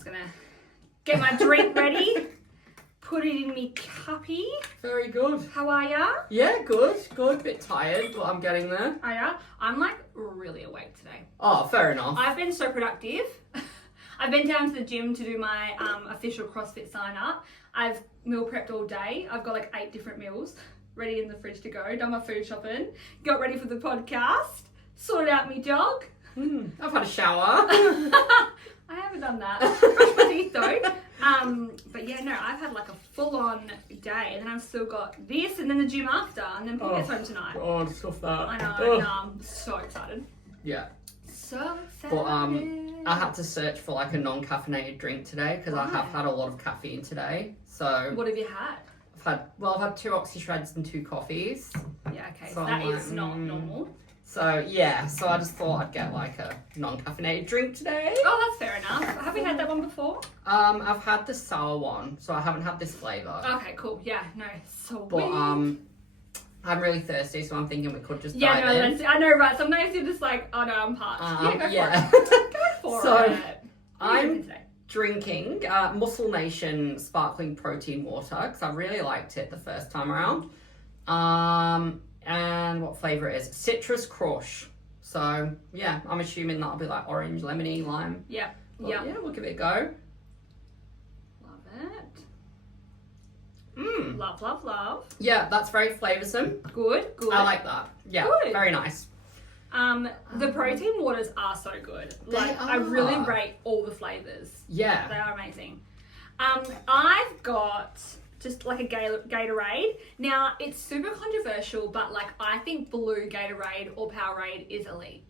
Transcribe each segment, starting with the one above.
Just gonna get my drink ready. Put it in me cuppy. Very good. How are ya? Yeah, good. Bit tired, but I'm getting there. Are ya? I'm like really awake today. Oh, fair enough. I've been so productive. I've been down to the gym to do my official CrossFit sign up. I've meal prepped all day. I've got like 8 different meals ready in the fridge to go. Done my food shopping. Got ready for the podcast. Sorted out me dog. I've had a shower. I haven't done that. Brushed my teeth though. But yeah, no, I've had like a full-on day, and then I've still got this, and then the gym after, and then Paul gets home tonight. Oh, stuff that. I know, no, I'm so excited. Yeah. So excited. But I had to search for like a non-caffeinated drink today because I have had a lot of caffeine today. So what have you had? I've had 2 Oxy Shreds and 2 coffees. Yeah, okay, so that is not normal. So yeah, so I just thought I'd get like a non-caffeinated drink today. Oh, that's fair enough. Have we had that one before? I've had the sour one, so I haven't had this flavour. Okay, cool. Yeah, no, so But weird. I'm really thirsty, so I'm thinking we could just Yeah, dive no, in. I know, right? Sometimes you're just like, oh no, I'm parched. Go yeah. for it. Go for So, it. I'm drinking Muscle Nation sparkling protein water because I really liked it the first time around. And what flavour it is? Citrus Crush. So yeah, I'm assuming that'll be like orange, lemony, lime. Yeah. But, Yeah. Yeah, we'll give it a go. Love it. Mmm. Love. Yeah, that's very flavoursome. Good. I like that. Yeah, Good. very nice. The protein waters are so good. Like, I really rate all the flavours. Yeah. They are amazing. I've got just like a Gatorade. Now, it's super controversial, but like, I think blue Gatorade or Powerade is elite.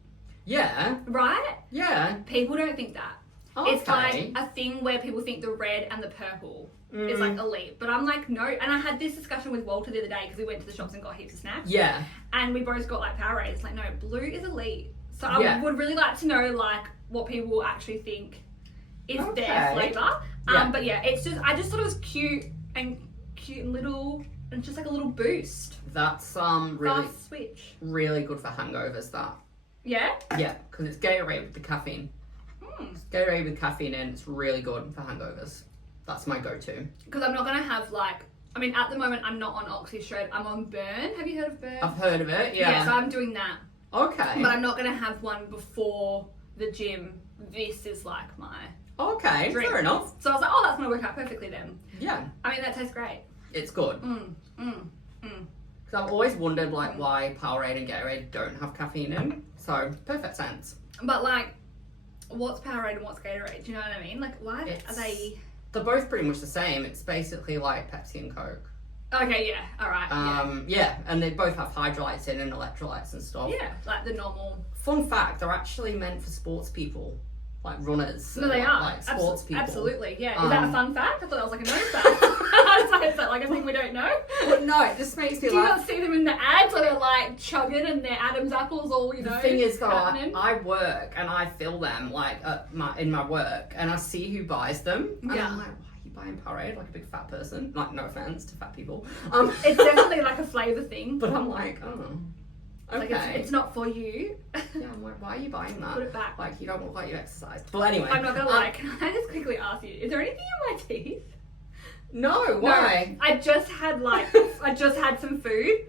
Yeah. Right? Yeah. People don't think that. Okay. It's like a thing where people think the red and the purple is like elite. But I'm like, no. And I had this discussion with Walter the other day because we went to the shops and got heaps of snacks. Yeah. And we both got like Powerade. It's like, no, blue is elite. So I Yeah. would really like to know like what people actually think is their Okay. flavour. Yeah. But yeah, it's just, I just thought it was cute and little, and just like a little boost. That's really Fast switch. really good for hangovers. That. Yeah? Yeah, because it's Gatorade with the caffeine. It's Gatorade with caffeine in. It's really good for hangovers. That's my go-to. Because I'm not going to have like, I mean, at the moment I'm not on Oxy Shred. I'm on Burn. Have you heard of Burn? I've heard of it. Yeah. Yeah, so I'm doing that. Okay. But I'm not going to have one before the gym. This is like my Okay. drink. Fair enough. So I was like, oh, that's going to work out perfectly then. Yeah. I mean, that tastes great. It's good. Because I've always wondered like why Powerade and Gatorade don't have caffeine in. So perfect sense. But like, what's Powerade and what's Gatorade? Do you know what I mean? Like, why are they? They're both pretty much the same. It's basically like Pepsi and Coke. Okay, yeah, all right, yeah, and they both have hydrolytes in and electrolytes and stuff. yeah, like the normal. Fun fact: they're actually meant for sports people, like runners. No, they like, are. like sports people. Absolutely, yeah. Is that a fun fact? I thought that was like a known fact. Is that like a thing we don't know? But no, it just makes me Do you laugh. not see them in the ads where they're like chugging and their Adam's apples all, you know? The thing is though, happening? I work and I fill them like in my work, and I see who buys them, and Yeah. I'm like, why are you buying Powerade like a big fat person? Like, no offense to fat people. It's definitely like a flavour thing. But I'm like, oh, okay. Like it's not for you. Yeah, I'm like, why are you buying that? Put it back. Like, you don't look like you exercised. But anyway. I'm not gonna lie, can I just quickly ask you, is there anything in my teeth? No, why? No, I just had some food.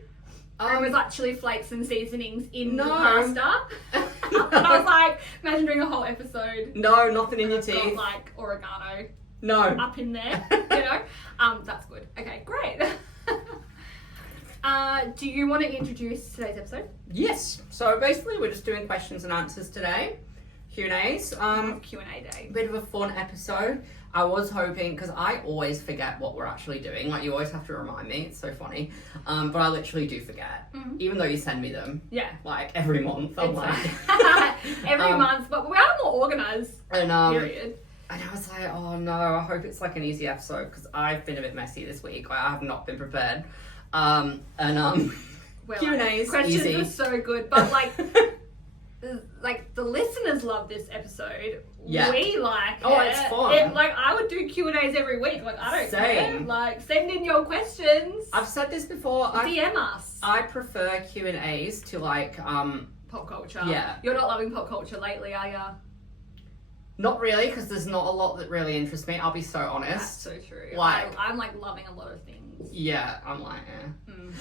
And it was like chili flakes and seasonings in the pasta. And I was like, imagine doing a whole episode. No, nothing in your I've got, teeth. like oregano No. up in there, you know? That's good. Okay, great. Do you want to introduce today's episode? Yes. So basically we're just doing questions and answers today. Q&As. Q&A day. Bit of a fun episode. I was hoping, because I always forget what we're actually doing. Like, you always have to remind me. It's so funny. But I literally do forget. Even though you send me them. Yeah. Like, every month. I'm like... Every month. But we are more organised. And, period. And I was like, oh no, I hope it's like an easy episode, because I've been a bit messy this week. Like, I have not been prepared. Well, Q&As, questions easy. are so good. But like the listeners love this episode. Yeah. We like Oh, it. it's fun. Like, I would do Q&As every week. Like, I don't care. Same. Like, send in your questions. I've said this before. DM us. I prefer Q&As to like Pop culture. Yeah. You're not loving pop culture lately, are ya? Not really, because there's not a lot that really interests me. I'll be so honest. That's so true. Like, I'm like loving a lot of things. Yeah, I'm like,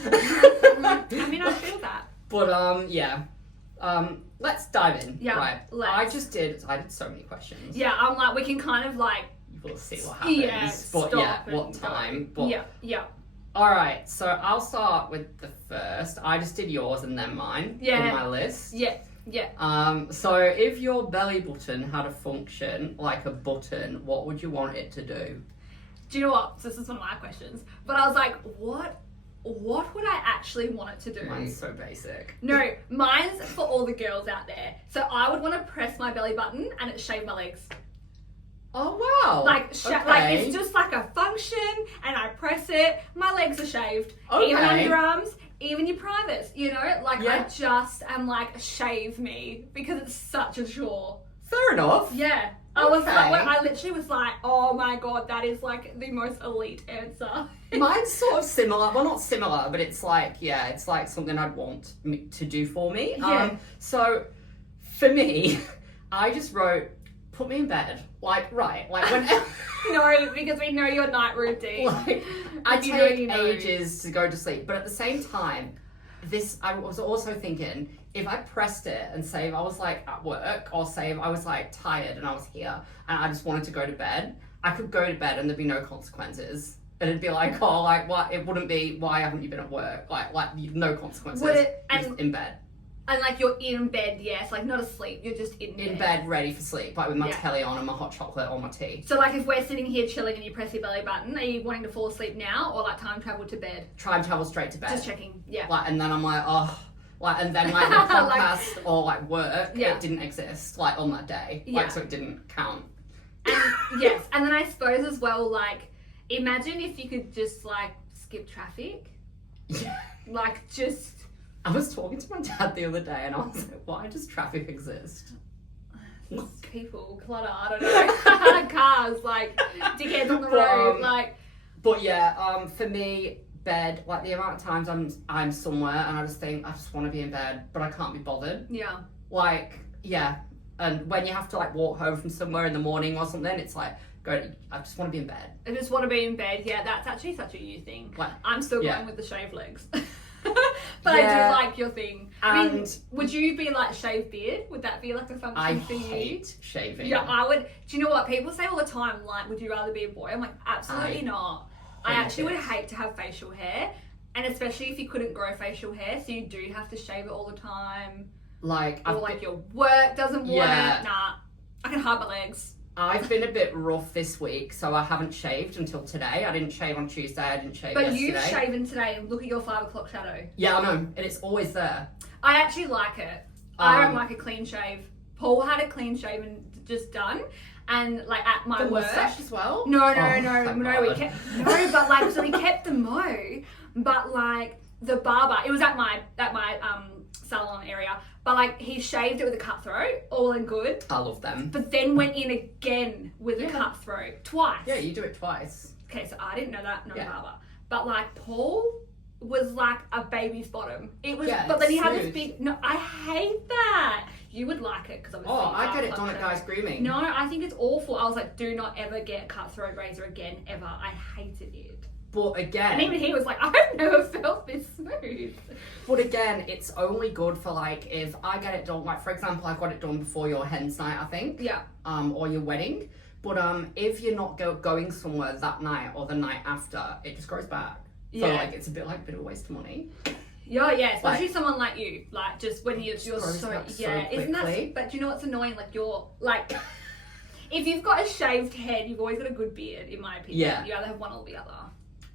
I mean, I feel that. But yeah. Let's dive in. Yeah. Right. Let's. I did so many questions. Yeah, I'm like, we can kind of like. We'll see what happens. Yeah. But yeah, what time? But, yeah. Alright, so I'll start with the first. I just did yours and then mine in my list. Yeah. So if your belly button had a function like a button, what would you want it to do? Do you know what? So this is one of my questions. But I was like, what would I actually want it to do? Mine's so basic. No, mine's for all the girls out there. So I would want to press my belly button and it shave my legs. Oh wow! Like it's just like a function, and I press it. My legs are shaved, even underarms, even your privates. You know, like I just am like shave me because it's such a chore. Fair enough. Yeah, I literally was like, oh my god, that is like the most elite answer. Mine's sort of similar. Well, not similar, but it's like it's like something I'd want to do for me. Yeah. So for me, I just wrote, put me in bed. Like when No, because we know your night routine. Like I take ages to go to sleep, but at the same time, I was also thinking, if I pressed it and say if I was like at work, or say if I was like tired and I was here and I just wanted to go to bed, I could go to bed and there'd be no consequences. And it'd be like, oh, like what? It wouldn't be, why haven't you been at work? Like no consequences. Just in bed. And like you're in bed, yes, like not asleep, you're just in bed. In bed, ready for sleep, like with my telly on and my hot chocolate or my tea. So like if we're sitting here chilling and you press your belly button, are you wanting to fall asleep now or like time travel to bed? Time travel straight to bed. Just checking, yeah. Like, and then I'm like, oh, like, and then like the podcast or like work, it didn't exist like on that day. Like, so it didn't count. And, yes, and then I suppose as well, like, imagine if you could just like skip traffic. Yeah. Like just... I was talking to my dad the other day and I was like, why does traffic exist? People, clutter, I don't know. Cars, like, dickheads on the road, like... But yeah, for me, bed, like the amount of times I'm somewhere and I just think, I just want to be in bed, but I can't be bothered. Yeah. Like, yeah. And when you have to like walk home from somewhere in the morning or something, it's like, I just want to be in bed. I just want to be in bed, yeah, that's actually such a you thing. Like, I'm still going with the shaved legs. But I do like your thing. I mean, would you be like shaved beard? Would that be like a function for you? I hate shaving. Yeah, I would. Do you know what? People say all the time, like, would you rather be a boy? I'm like, absolutely not. I actually would hate to have facial hair. And especially if you couldn't grow facial hair, so you do have to shave it all the time. Like, your work doesn't want it. Nah, I can hide my legs. I've been a bit rough this week, so I haven't shaved until today. I didn't shave on Tuesday, I didn't shave yesterday. But you've shaven today and look at your 5 o'clock shadow. Yeah, I know, and it's always there. I actually like it. I don't like a clean shave. Paul had a clean shave and just done, and like at my work. The mustache as well? No, we kept but like so we kept the mo, but like the barber, it was at my salon area. But like he shaved it with a cutthroat, all in good. I love them. But then went in again with a cutthroat twice. Yeah, you do it twice. Okay, so I didn't know that, no barber. But like Paul was like a baby's bottom. It was, but then he had this big. No, I hate that. You would like it because obviously. Oh, I get it done at Guys Grooming. No, I think it's awful. I was like, do not ever get a cutthroat razor again, ever. I hated it. But again... And even he was like, I've never felt this smooth. But again, it's only good for like, if I get it done, like for example, I got it done before your hen's night, I think. Yeah. Or your wedding. But if you're not going somewhere that night or the night after, it just grows back. Yeah. So like, it's a bit of a waste of money. Yeah, especially like, someone like you. Like, just when you're so... Yeah, isn't that... But do you know what's annoying? Like, you're like... If you've got a shaved head, you've always got a good beard, in my opinion. Yeah. You either have one or the other.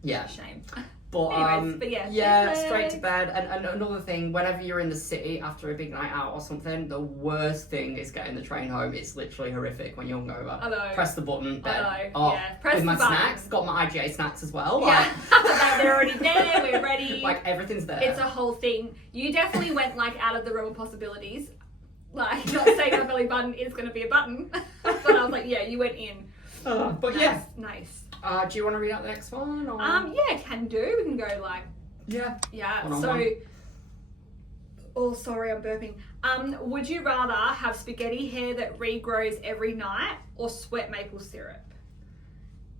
Yeah. Shame. But, anyways, but yeah, straight to bed. And another thing, whenever you're in the city after a big night out or something, the worst thing is getting the train home. It's literally horrific when you're hungover. I know. Press the button, bed. I know. Oh, yeah. Press with the my button. snacks, got my IGA snacks as well. Yeah. They're already there, we're ready. Like, everything's there. It's a whole thing. You definitely went, like, out of the realm of possibilities. Like, not saying my belly button is going to be a button. But I was like, yeah, you went in. But nice, Nice. Do you want to read out the next one? Or? Yeah, can do. We can go like... Yeah. Yeah, one on so... one. Oh, sorry, I'm burping. Would you rather have spaghetti hair that regrows every night or sweat maple syrup?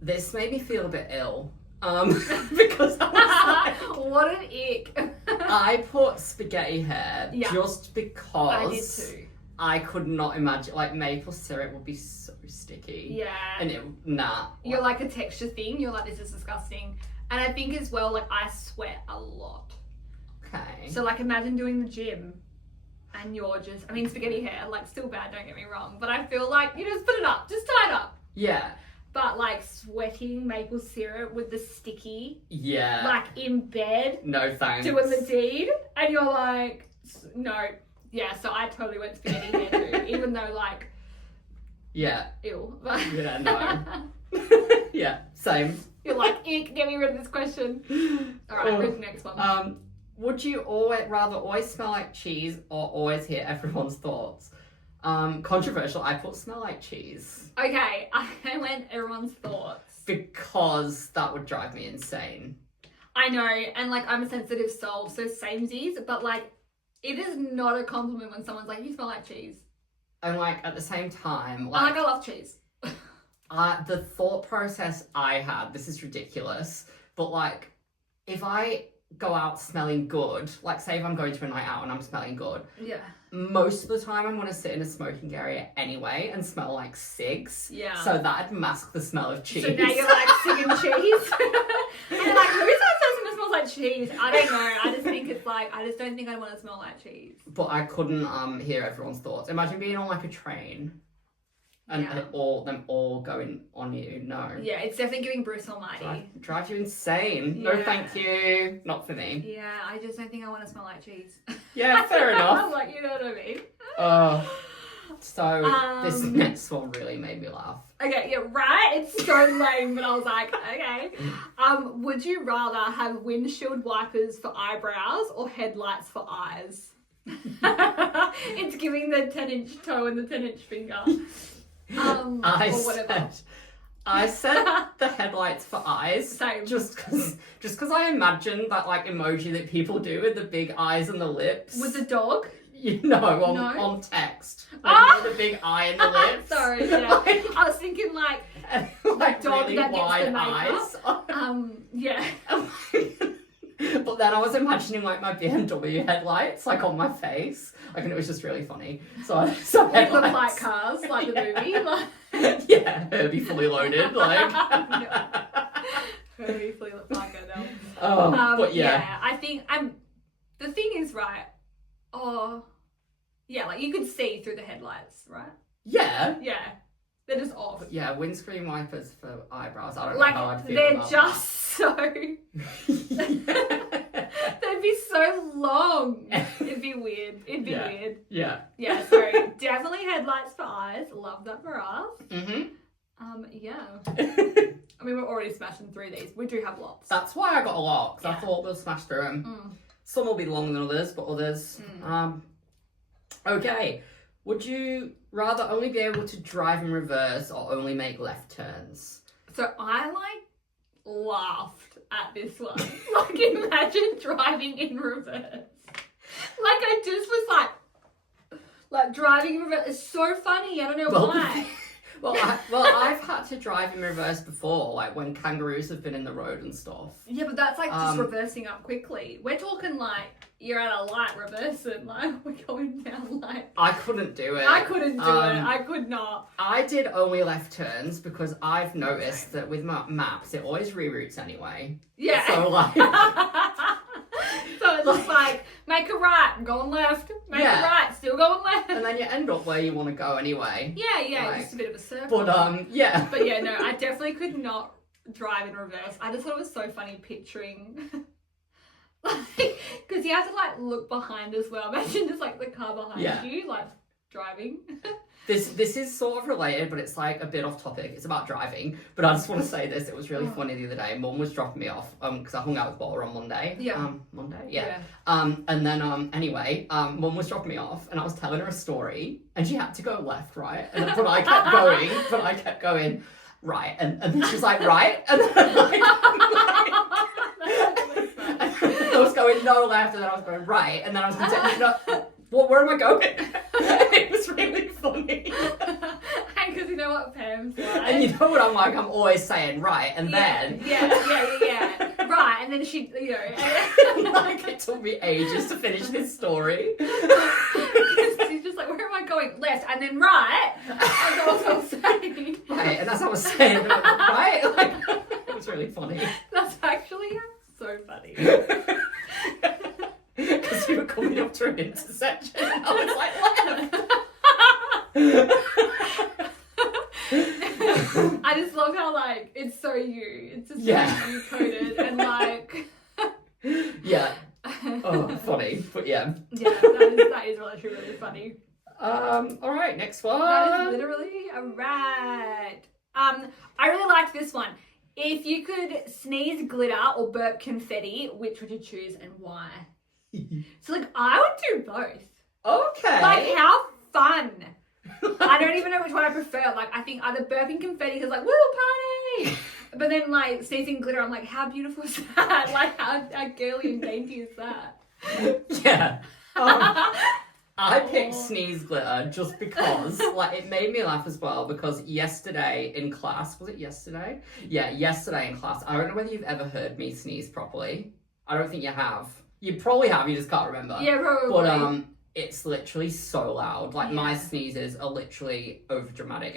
This made me feel a bit ill. Because I was like, what an ick. I put spaghetti hair just I did because too. I could not imagine, like, maple syrup would be so sticky. Yeah. And You're like a texture thing. You're like, this is disgusting. And I think as well, like, I sweat a lot. Okay. So, like, imagine doing the gym and you're just, I mean, spaghetti hair, like, still bad, don't get me wrong. But I feel like you just put it up, just tie it up. Yeah. But, like, sweating maple syrup with the sticky, Yeah. like, in bed, No thanks. doing the deed, and you're like, no. Yeah, so I totally went spaghetti hair too, even though, like, Yeah. ew. Yeah, no. Yeah, same. You're like, ick, get me rid of this question. All right, who's the next one? Would you rather always smell like cheese or always hear everyone's thoughts? Controversial, I put smell like cheese. Okay, I went everyone's thoughts. Because that would drive me insane. I know, and like I'm a sensitive soul, so samesies, but like it is not a compliment when someone's like, you smell like cheese. And like at the same time, I love cheese. The thought process I had, this is ridiculous, but like if I go out smelling good, like say if I'm going to a night out and I'm smelling good, Yeah. most of the time I'm going to sit in a smoking area anyway and smell like cigs. Yeah. So that'd mask the smell of cheese. So now you're like singing cheese. And you're like, who's that person that smells like cheese? I don't know. I just think it's like, I just don't think I want to smell like cheese. But I couldn't hear everyone's thoughts. Imagine being on like a train and them all going on you. No. Yeah, it's definitely giving Bruce Almighty. Drive you insane. No, Yeah. thank you. Not for me. Yeah, I just don't think I want to smell like cheese. Yeah, fair enough. Like, you know what I mean? So this next one really made me laugh. Okay, yeah, right? It's so lame, but I was like, okay. Would you rather have windshield wipers for eyebrows or headlights for eyes? It's giving the 10-inch toe and the 10-inch finger. I said the headlights for eyes. Same. Just because I imagine that like emoji that people do with the big eyes and the lips. With the dog? You know, on text. Like with the big eye and the lips. Sorry, yeah. I was thinking like like dog really that gets wide the makeup. eyes. Yeah. But then I was imagining like my BMW headlights like on my face. Like, and it was just really funny. So Like the headlights. fight cars, like the movie. Like... Yeah, Herbie fully loaded. Like Herbie fully like her now. Oh, but yeah. I think the thing is, right, yeah, like you could see through the headlights, right? Yeah. Yeah. They're just off. But yeah, windscreen wipers for eyebrows. I don't Like, know how I'd feel they're about just so... They'd be so long. It'd be weird. It'd be weird. Yeah. Yeah, so definitely headlights for eyes. Love that for us. Yeah. I mean, we're already smashing through these. We do have lots. That's why I got a lot, because I thought we'll smash through them. Some will be longer than others, but others... Okay. Would you rather only be able to drive in reverse or only make left turns? So I laughed at this one. Like, imagine driving in reverse. Like, I just was like driving in reverse is so funny. I don't know why. I've had to drive in reverse before, like when kangaroos have been in the road and stuff. Yeah, but that's like just reversing up quickly. We're talking like you're at a light reversing, like we're going down like. I couldn't do it. I couldn't do it. I could not. I did only left turns because I've noticed that with my maps it always reroutes anyway. Yeah. So like. So it's just like make a right, I'm going left. Make a right, still going left. And then you end up where you want to go anay. Yeah, like, just a bit of a circle. But yeah. But yeah, no, I definitely could not drive in reverse. I just thought it was so funny picturing, like, because you have to like look behind as well. Imagine just like the car behind you, like driving. This is sort of related, but it's like a bit off topic. It's about driving, but I just want to say this. It was really funny the other day. Mum was dropping me off because I hung out with Bola on Monday. Yeah. Monday. Yeah. And then anyway, Mum was dropping me off, and I was telling her a story, and she had to go left, right, but I kept going, right, and then she was like, right, and then I was going no left, and then I was going right, and then I was going to no. where am I going? It was really funny. And because you know what Pam's like. And you know what I'm like? I'm always saying right, and then... Yeah. Right, and then she, you know... like, it took me ages to finish this story. She's just like, where am I going? Left, and then right. That's all I was saying. Right, and that's what I was saying. Right? Like, it was really funny. That's actually so funny. Because you were coming up to an intersection. I was like, I just love how, like, it's so you. It's just so you coded and, like... Yeah. Oh, funny. But yeah. Yeah, that is really funny. All right, next one. That is literally a rat. I really liked this one. If you could sneeze glitter or burp confetti, which would you choose and why? So, like, I would do both. Okay. Like, how fun. I don't even know which one I prefer. Like, I think either burping confetti because, like, woo, party! But then, like, sneezing glitter, I'm like, how beautiful is that? Like, how girly and dainty is that? Yeah. I picked sneeze glitter just because, like, it made me laugh as well because yesterday in class, was it yesterday? Yeah, yesterday in class, I don't know whether you've ever heard me sneeze properly. I don't think you have. You probably have, you just can't remember. Yeah, probably. But, it's literally so loud. Like, my sneezes are literally overdramatic.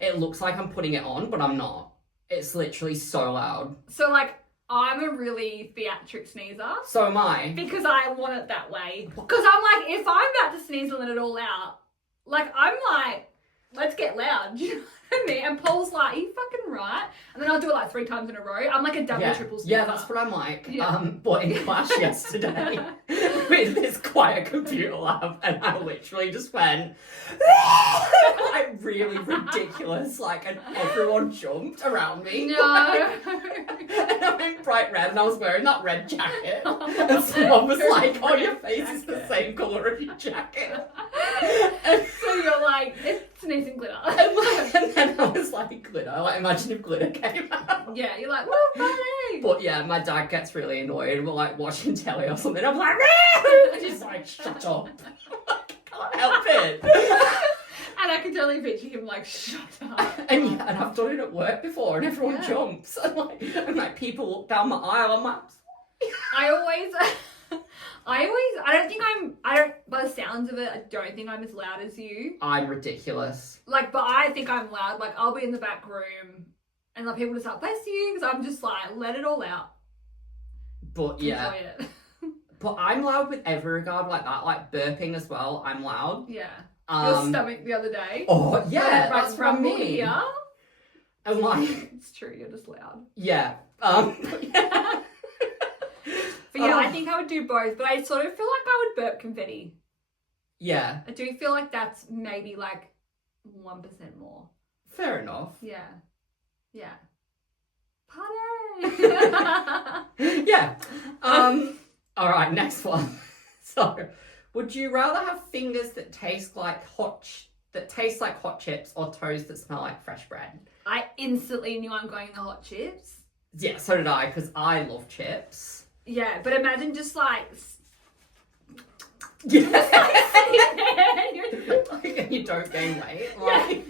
It looks like I'm putting it on, but I'm not. It's literally so loud. So, like, I'm a really theatric sneezer. So am I. Because I want it that way. Because I'm like, if I'm about to sneeze and let it all out, like, I'm like, let's get loud. Do you know what I mean? And Paul's like, are you fucking right? And then I'll do it like 3 times in a row. I'm like a double, triple sneezer. Yeah, that's what I'm like. Yeah. But in class yesterday, with this quiet computer lab, and I literally just went, like, really ridiculous, like, and everyone jumped around me. No. And I'm in bright red, and I was wearing that red jacket, and someone was like, oh, your face is the same colour of your jacket. And so you're like, it's sneezing glitter. And then I was like, glitter, like, imagine if glitter came out. Yeah, you're like, woo, buddy. But yeah, my dad gets really annoyed. We're like watching telly or something. I'm like, and he's like, shut up. I can't help it. And I can totally picture him like, shut up. And I've done it at work before, and everyone jumps. And like people look down my aisle. I'm like, by the sounds of it, I don't think I'm as loud as you. I'm ridiculous. Like, but I think I'm loud. Like, I'll be in the back room and like people just like, bless you, because I'm just like, let it all out. But yeah. Enjoy it. But I'm loud with every regard like that. Like burping as well, I'm loud. Yeah. Your stomach the other day. Oh, yeah, that's what I mean. Here. And like... It's true, you're just loud. Yeah. Yeah. But yeah, I think I would do both, but I sort of feel like I would burp confetti. Yeah. I do feel like that's maybe like 1% more. Fair enough. Yeah. Yeah. Party! Yeah. All right, next one. So, would you rather have fingers that taste like hot chips or toes that smell like fresh bread? I instantly knew I'm going the hot chips. Yeah, so did I, because I love chips. Yeah, but imagine just like... Yeah. And you don't gain weight. Like...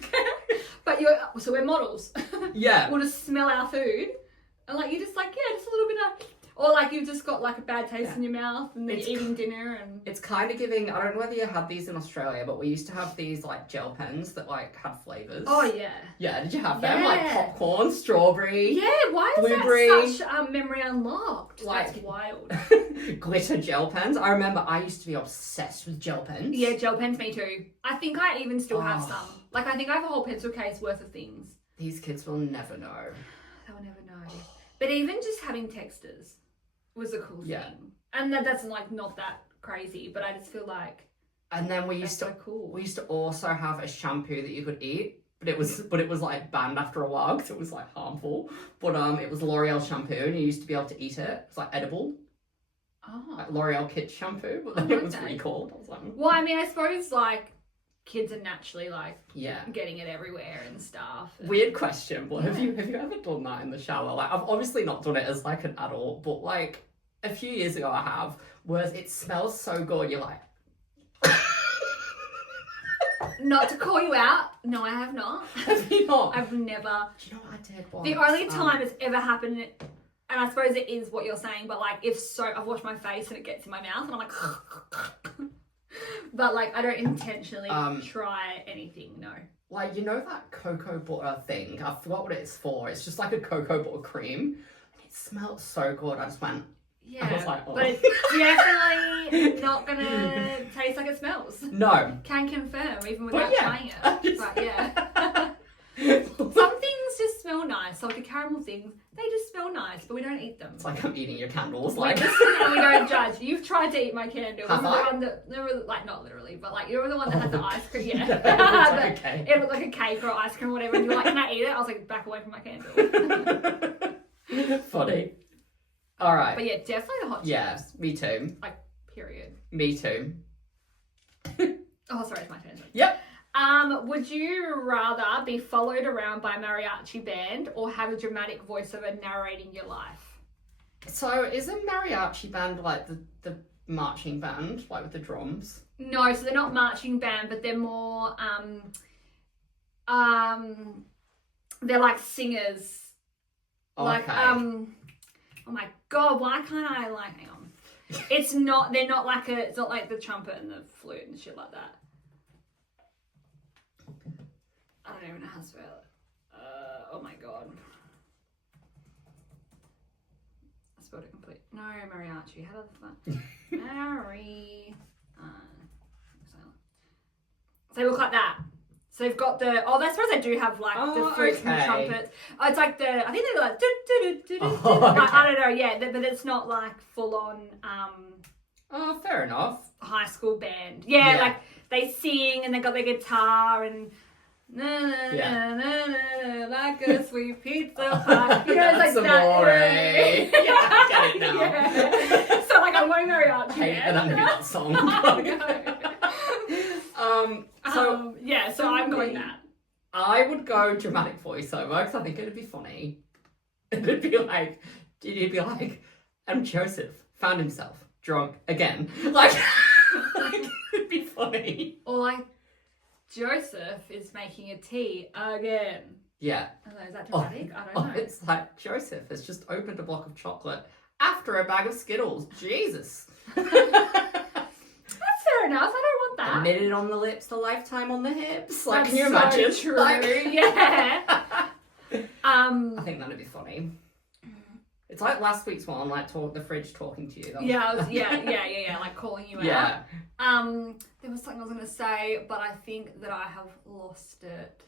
But so we're models. Yeah. We'll just smell our food. And like, you're just like, yeah, just a little bit of... Or like you've just got like a bad taste in your mouth and then you're eating dinner and... It's kind of giving... I don't know whether you had these in Australia, but we used to have these like gel pens that like had flavours. Oh, yeah. Yeah, did you have them? Like popcorn, strawberry... Yeah, why is blueberry, that such memory unlocked? Like, that's wild. Glitter gel pens. I remember I used to be obsessed with gel pens. Yeah, gel pens, me too. I think I even still have some. Like, I think I have a whole pencil case worth of things. These kids will never know. They will never know. But even just having textures was a cool thing. And that's like not that crazy, but I just feel like and then we used to also have a shampoo that you could eat, but it was like banned after a while because it was like harmful. But it was L'Oreal shampoo and you used to be able to eat it. It's like edible. Oh. Like L'Oreal Kids shampoo, but then it was recalled. I was like, well, I mean, I suppose like kids are naturally like getting it everywhere and stuff. Weird question, but have you ever done that in the shower? Like, I've obviously not done it as like an adult, but like a few years ago I have, whereas it smells so good, you're like Not to call you out. No, I have not. Have you not? I've never. Do you know what I did once? The only time it's ever happened, and I suppose it is what you're saying, but like I've washed my face and it gets in my mouth and I'm like, but like I don't intentionally try anything. No. Like, you know that cocoa butter thing? I forgot what it's for. It's just like a cocoa butter cream. And it smelled so good. I just went. Yeah, I was like, oh. but it's definitely not gonna taste like it smells. No. Can confirm, even without trying it. But yeah. Some things just smell nice. So like the caramel things, they just smell nice, but we don't eat them. It's like I'm eating your candles. We Like. listen and we don't judge. You've tried to eat my candle. Have You're I? the one that, like, not literally, but like you're the one that had the ice cream. Yeah. It looks like a cake. It looked like a cake or ice cream or whatever. And you were like, can I eat it? I was like, back away from my candle. Funny. All right. But yeah, definitely the hot chips. Yeah, me too. Like, period. Me too. Oh, sorry, it's my turn. Yep. Would you rather be followed around by a mariachi band or have a dramatic voiceover narrating your life? So is a mariachi band like the marching band, like with the drums? No, so they're not marching band, but they're more they're like singers. Okay. Like oh my god, why can't I like hang on. It's not like the trumpet and the flute and shit like that. I don't even know how to spell it. Oh my god. I spelled it complete. No, mariachi. How the fuck? So they look like that. So they've got the. Oh, I suppose they do have like the flutes and the trumpets. Oh, it's like the. I think they're like. Like, I don't know. Yeah, but it's not like full on. Oh, fair enough. High school band. Yeah, like they sing and they got their guitar and. Na, na, na, na, na, like a sweet pizza pie. You know, it's like that. Yeah, I get it now. Yeah. So like I'm going mariachi. And I knew that song. So I'm going that. I would go dramatic voiceover because I think it'd be funny. It'd be like, and Joseph found himself drunk again. Like it'd be funny. Or like, Joseph is making a tea again. Yeah. I don't know, is that dramatic? I don't know. It's like Joseph has just opened a block of chocolate after a bag of Skittles. Jesus. That's fair enough. I don't want that. A minute on the lips, a lifetime on the hips. Like, That's can you imagine? So true. Like... Yeah. I think that'd be funny. It's like last week's one, like the fridge talking to you. Yeah, like calling you out. Yeah. There was something I was going to say, but I think that I have lost it.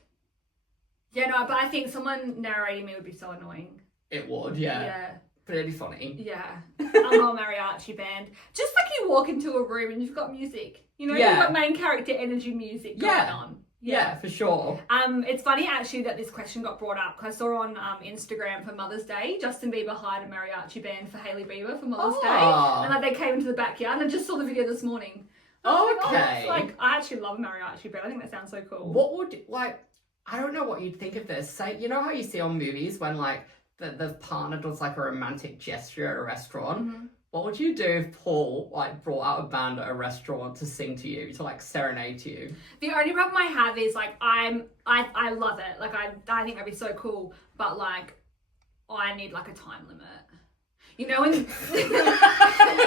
Yeah, no, but I think someone narrating me would be so annoying. It would, yeah. Yeah. But it'd be funny. Yeah. I'm a mariachi band. Just like you walk into a room and you've got music. You know, you've got main character energy music going on. Yeah, for sure. It's funny actually that this question got brought up because I saw on Instagram for Mother's Day, Justin Bieber hired a mariachi band for Hailey Bieber for Mother's Day, and like they came into the backyard. And I just saw the video this morning. Okay. Like I actually love a mariachi band. I think that sounds so cool. What would I don't know what you'd think of this. Say, you know how you see on movies when like the partner does like a romantic gesture at a restaurant. Mm-hmm. What would you do if Paul like brought out a band at a restaurant to sing to you, to like serenade to you? The only problem I have is like I love it. Like I think that'd be so cool, but like I need like a time limit. You know when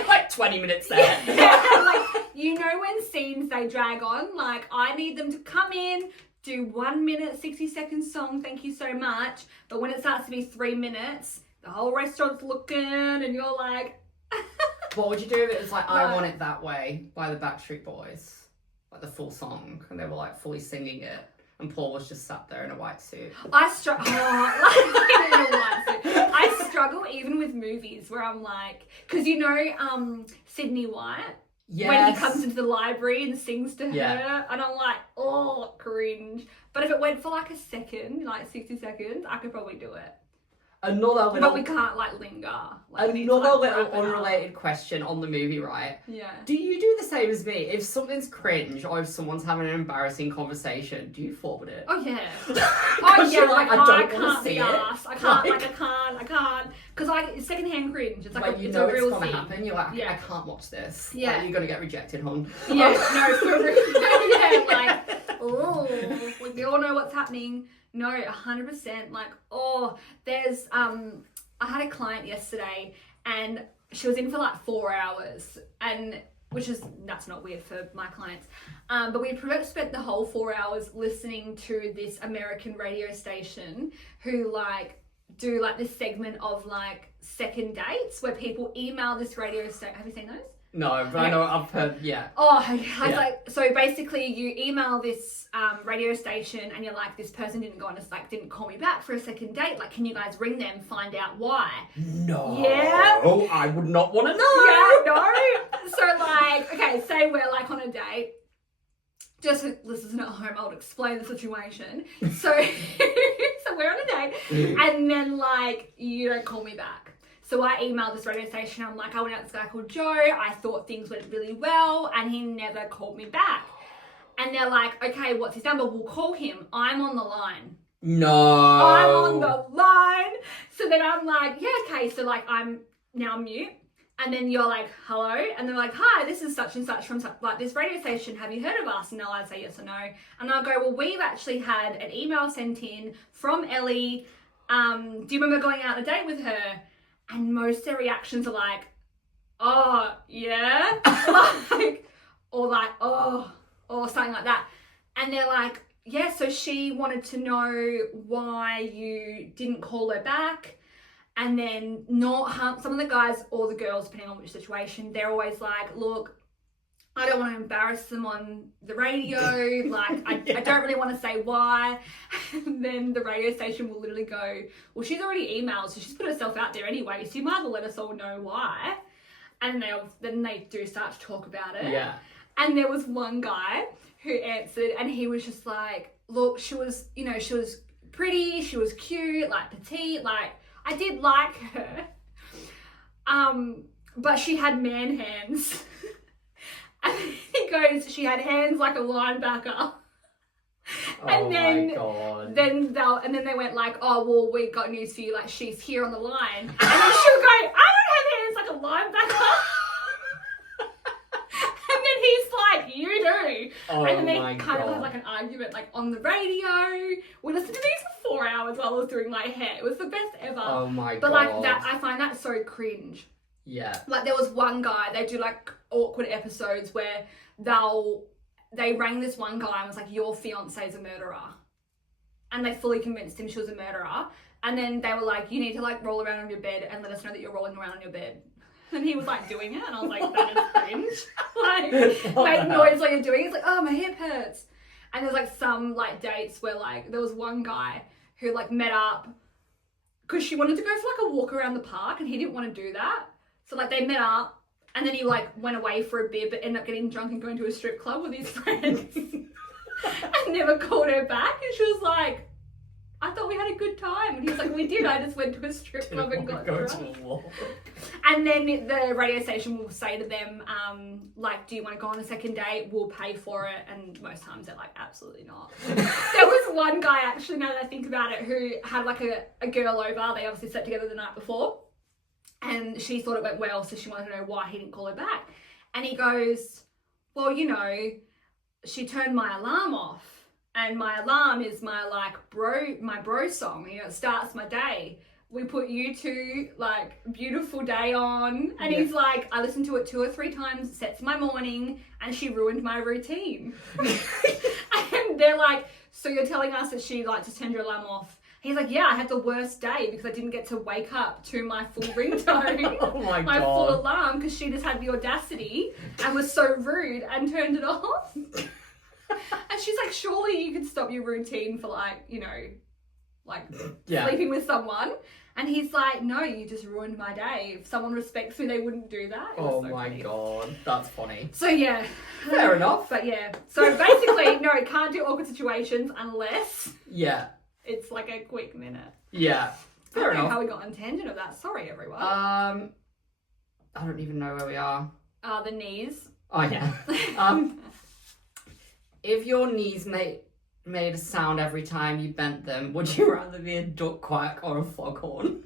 like 20 minutes there. Yeah, like you know when scenes they drag on, like I need them to come in, do 1 minute 60-second song, thank you so much. But when it starts to be 3 minutes, the whole restaurant's looking and you're like what would you do if it was like I Want It That Way by the Backstreet Boys? Like the full song, and they were like fully singing it, and Paul was just sat there in a white suit. I struggle even with movies where I'm like, because you know Sydney White? Yes. When he comes into the library and sings to her, and I'm like, oh, cringe. But if it went for like a second, like 60 seconds, I could probably do it. But we can't like linger. Like, another little unrelated question on the movie, right? Yeah. Do you do the same as me? If something's cringe or if someone's having an embarrassing conversation, do you forward it? Oh yeah. Oh yeah. Like I can't be asked. I can't. I can't. Because it's secondhand cringe. It's like you it's know a real it's gonna thing. happen. You're like, I can't watch this. Yeah. Like, you're gonna get rejected, hon. Yeah. No. For real. Yeah. Like. Oh, we all know what's happening. No, 100%. Like, there's I had a client yesterday and she was in for like 4 hours, and that's not weird for my clients. But we pretty much spent the whole 4 hours listening to this American radio station who like do like this segment of like second dates where people email this radio station. Have you seen those? No, but I know, I've heard, yeah. So basically you email this radio station and you're like, this person didn't call me back for a second date. Like, can you guys ring them, find out why? No. Yeah. Oh, I would not want to know. Yeah, no. So like, okay, say we're like on a date. Just for listeners at home, I'll explain the situation. So, so we're on a date and then like, you don't call me back. So I emailed this radio station. I'm like, I went out with this guy called Joe. I thought things went really well and he never called me back. And they're like, okay, what's his number? We'll call him. I'm on the line. No. I'm on the line. So then I'm like, yeah, okay. So like I'm now mute. And then you're like, hello? And they're like, hi, this is such and such from like this radio station. Have you heard of us? And they'll either say yes or no. And I'll go, well, we've actually had an email sent in from Ellie. Do you remember going out on a date with her? And most of their reactions are like, oh, yeah. or something like that. And they're like, yeah, so she wanted to know why you didn't call her back. And then some of the guys or the girls, depending on which situation, they're always like, look, I don't want to embarrass them on the radio. Like, I don't really want to say why. And then the radio station will literally go, well, she's already emailed, so she's put herself out there anyway, so you might as well let us all know why. And then they do start to talk about it. Yeah. And there was one guy who answered, and he was just like, look, she was pretty, she was cute, like petite, like, I did like her. But she had man hands. And he goes, she had hands like a linebacker. And then, my God. Then they went like, oh, well, we got news for you. Like, she's here on the line. And then she'll go, I don't have hands like a linebacker. And then he's like, you do. And then they kind of had like an argument like on the radio. We listened to these for 4 hours while I was doing my hair. It was the best ever. Oh my God. But like that, I find that so cringe. Yeah. Like there was one guy, they do like awkward episodes where they rang this one guy and was like, your fiance's a murderer. And they fully convinced him she was a murderer. And then they were like, you need to like roll around on your bed and let us know that you're rolling around on your bed. And he was like doing it and I was like, that is cringe. Like, make noise while you're doing it. It's like, oh, my hip hurts. And there's like some like dates where like, there was one guy who like met up because she wanted to go for like a walk around the park and he didn't want to do that. So like they met up and then he like went away for a bit but ended up getting drunk and going to a strip club with his friends and never called her back. And she was like, I thought we had a good time. And he was like, we did. I just went to a strip club and got drunk. And then the radio station will say to them, like, do you want to go on a second date? We'll pay for it. And most times they're like, absolutely not. There was one guy actually, now that I think about it, who had like a girl over. They obviously slept together the night before. And she thought it went well, so she wanted to know why he didn't call her back. And he goes, well, you know, she turned my alarm off. And my alarm is my bro song. You know, it starts my day. We put U2, like, Beautiful Day on. And he's like, I listened to it 2 or 3 times, it sets my morning, and she ruined my routine. And they're like, so you're telling us that she, like, just turned your alarm off? He's like, yeah, I had the worst day because I didn't get to wake up to my full ringtone, oh my God. Full alarm, because she just had the audacity and was so rude and turned it off. And she's like, surely you could stop your routine for like, you know, like sleeping with someone. And he's like, no, you just ruined my day. If someone respects me, they wouldn't do that. Oh so my funny. God, that's funny. So yeah. Fair enough. But yeah. So basically, no, can't do awkward situations unless it's like a quick minute. Yeah. Fair enough. How we got on tangent of that. Sorry, everyone. I don't even know where we are. The knees. Oh yeah. If your knees made a sound every time you bent them, would you rather be a duck quack or a foghorn?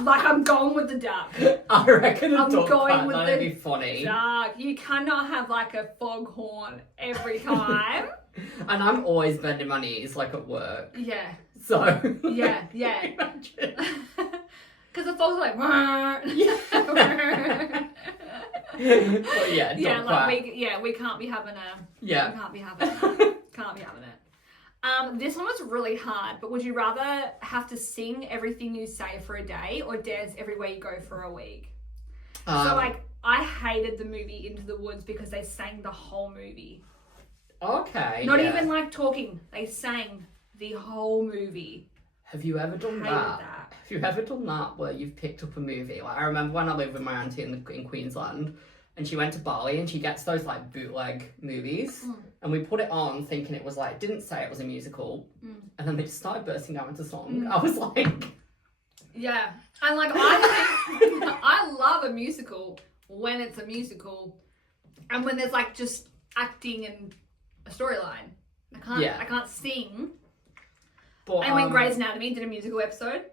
Like, I'm going with the duck. I reckon a duck quack, that'd be funny. Duck. You cannot have like a foghorn every time. And I'm always bending my knees, like, at work. Yeah. So. Yeah. Imagine. Because the fogs are like, Yeah. Well, yeah, yeah, dog like quack. we can't be having Yeah. we can't be having that. Can't be having it. This one was really hard, but would you rather have to sing everything you say for a day or dance everywhere you go for a week? So like, I hated the movie Into the Woods because they sang the whole movie. Okay. Not even like talking. They sang the whole movie. Have you ever done Hated that? that. Have you ever done that where you've picked up a movie? Like, I remember when I lived with my auntie in Queensland, and she went to Bali, and she gets those like bootleg movies, and we put it on thinking it was like, didn't say it was a musical, and then they just started bursting out into song. I was like, yeah, and like I love a musical when it's a musical, and when there's like just acting and a storyline. I can't sing. But, and when Grey's Anatomy did a musical episode.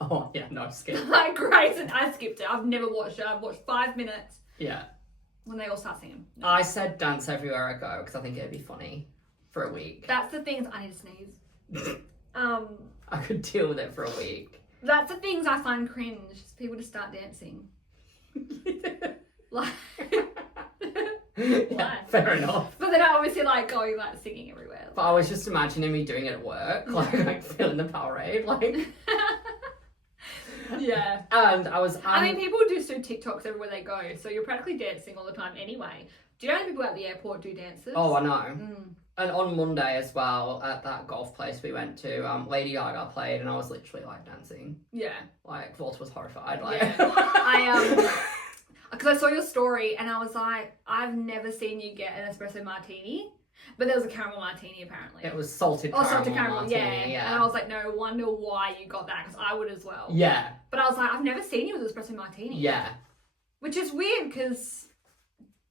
Oh yeah, no, skip. Like Grey's, and I skipped it. I've never watched it. I've watched 5 minutes. Yeah. When they all start singing. No. I said dance everywhere I go because I think it'd be funny for a week. That's the things I need to sneeze. I could deal with it for a week. That's the things I find cringe. Is people to start dancing. Like. Yeah, fair enough. But then I obviously like going like singing everywhere. But I was just imagining me doing it at work, like feeling the Powerade, like. Yeah. And I was. I mean, people just do TikToks everywhere they go, so you're practically dancing all the time anyway. Do you know how people at the airport do dances? Oh, I know. And on Monday as well, at that golf place we went to, Lady Gaga played, and I was literally like dancing. Yeah. Like Volta was horrified. Like. Yeah. Because I saw your story and I was like, I've never seen you get an espresso martini. But there was a caramel martini apparently. It was salted caramel martini, yeah. And I was like, no wonder why you got that, because I would as well. Yeah. But I was like, I've never seen you with espresso martini. Yeah. Which is weird because,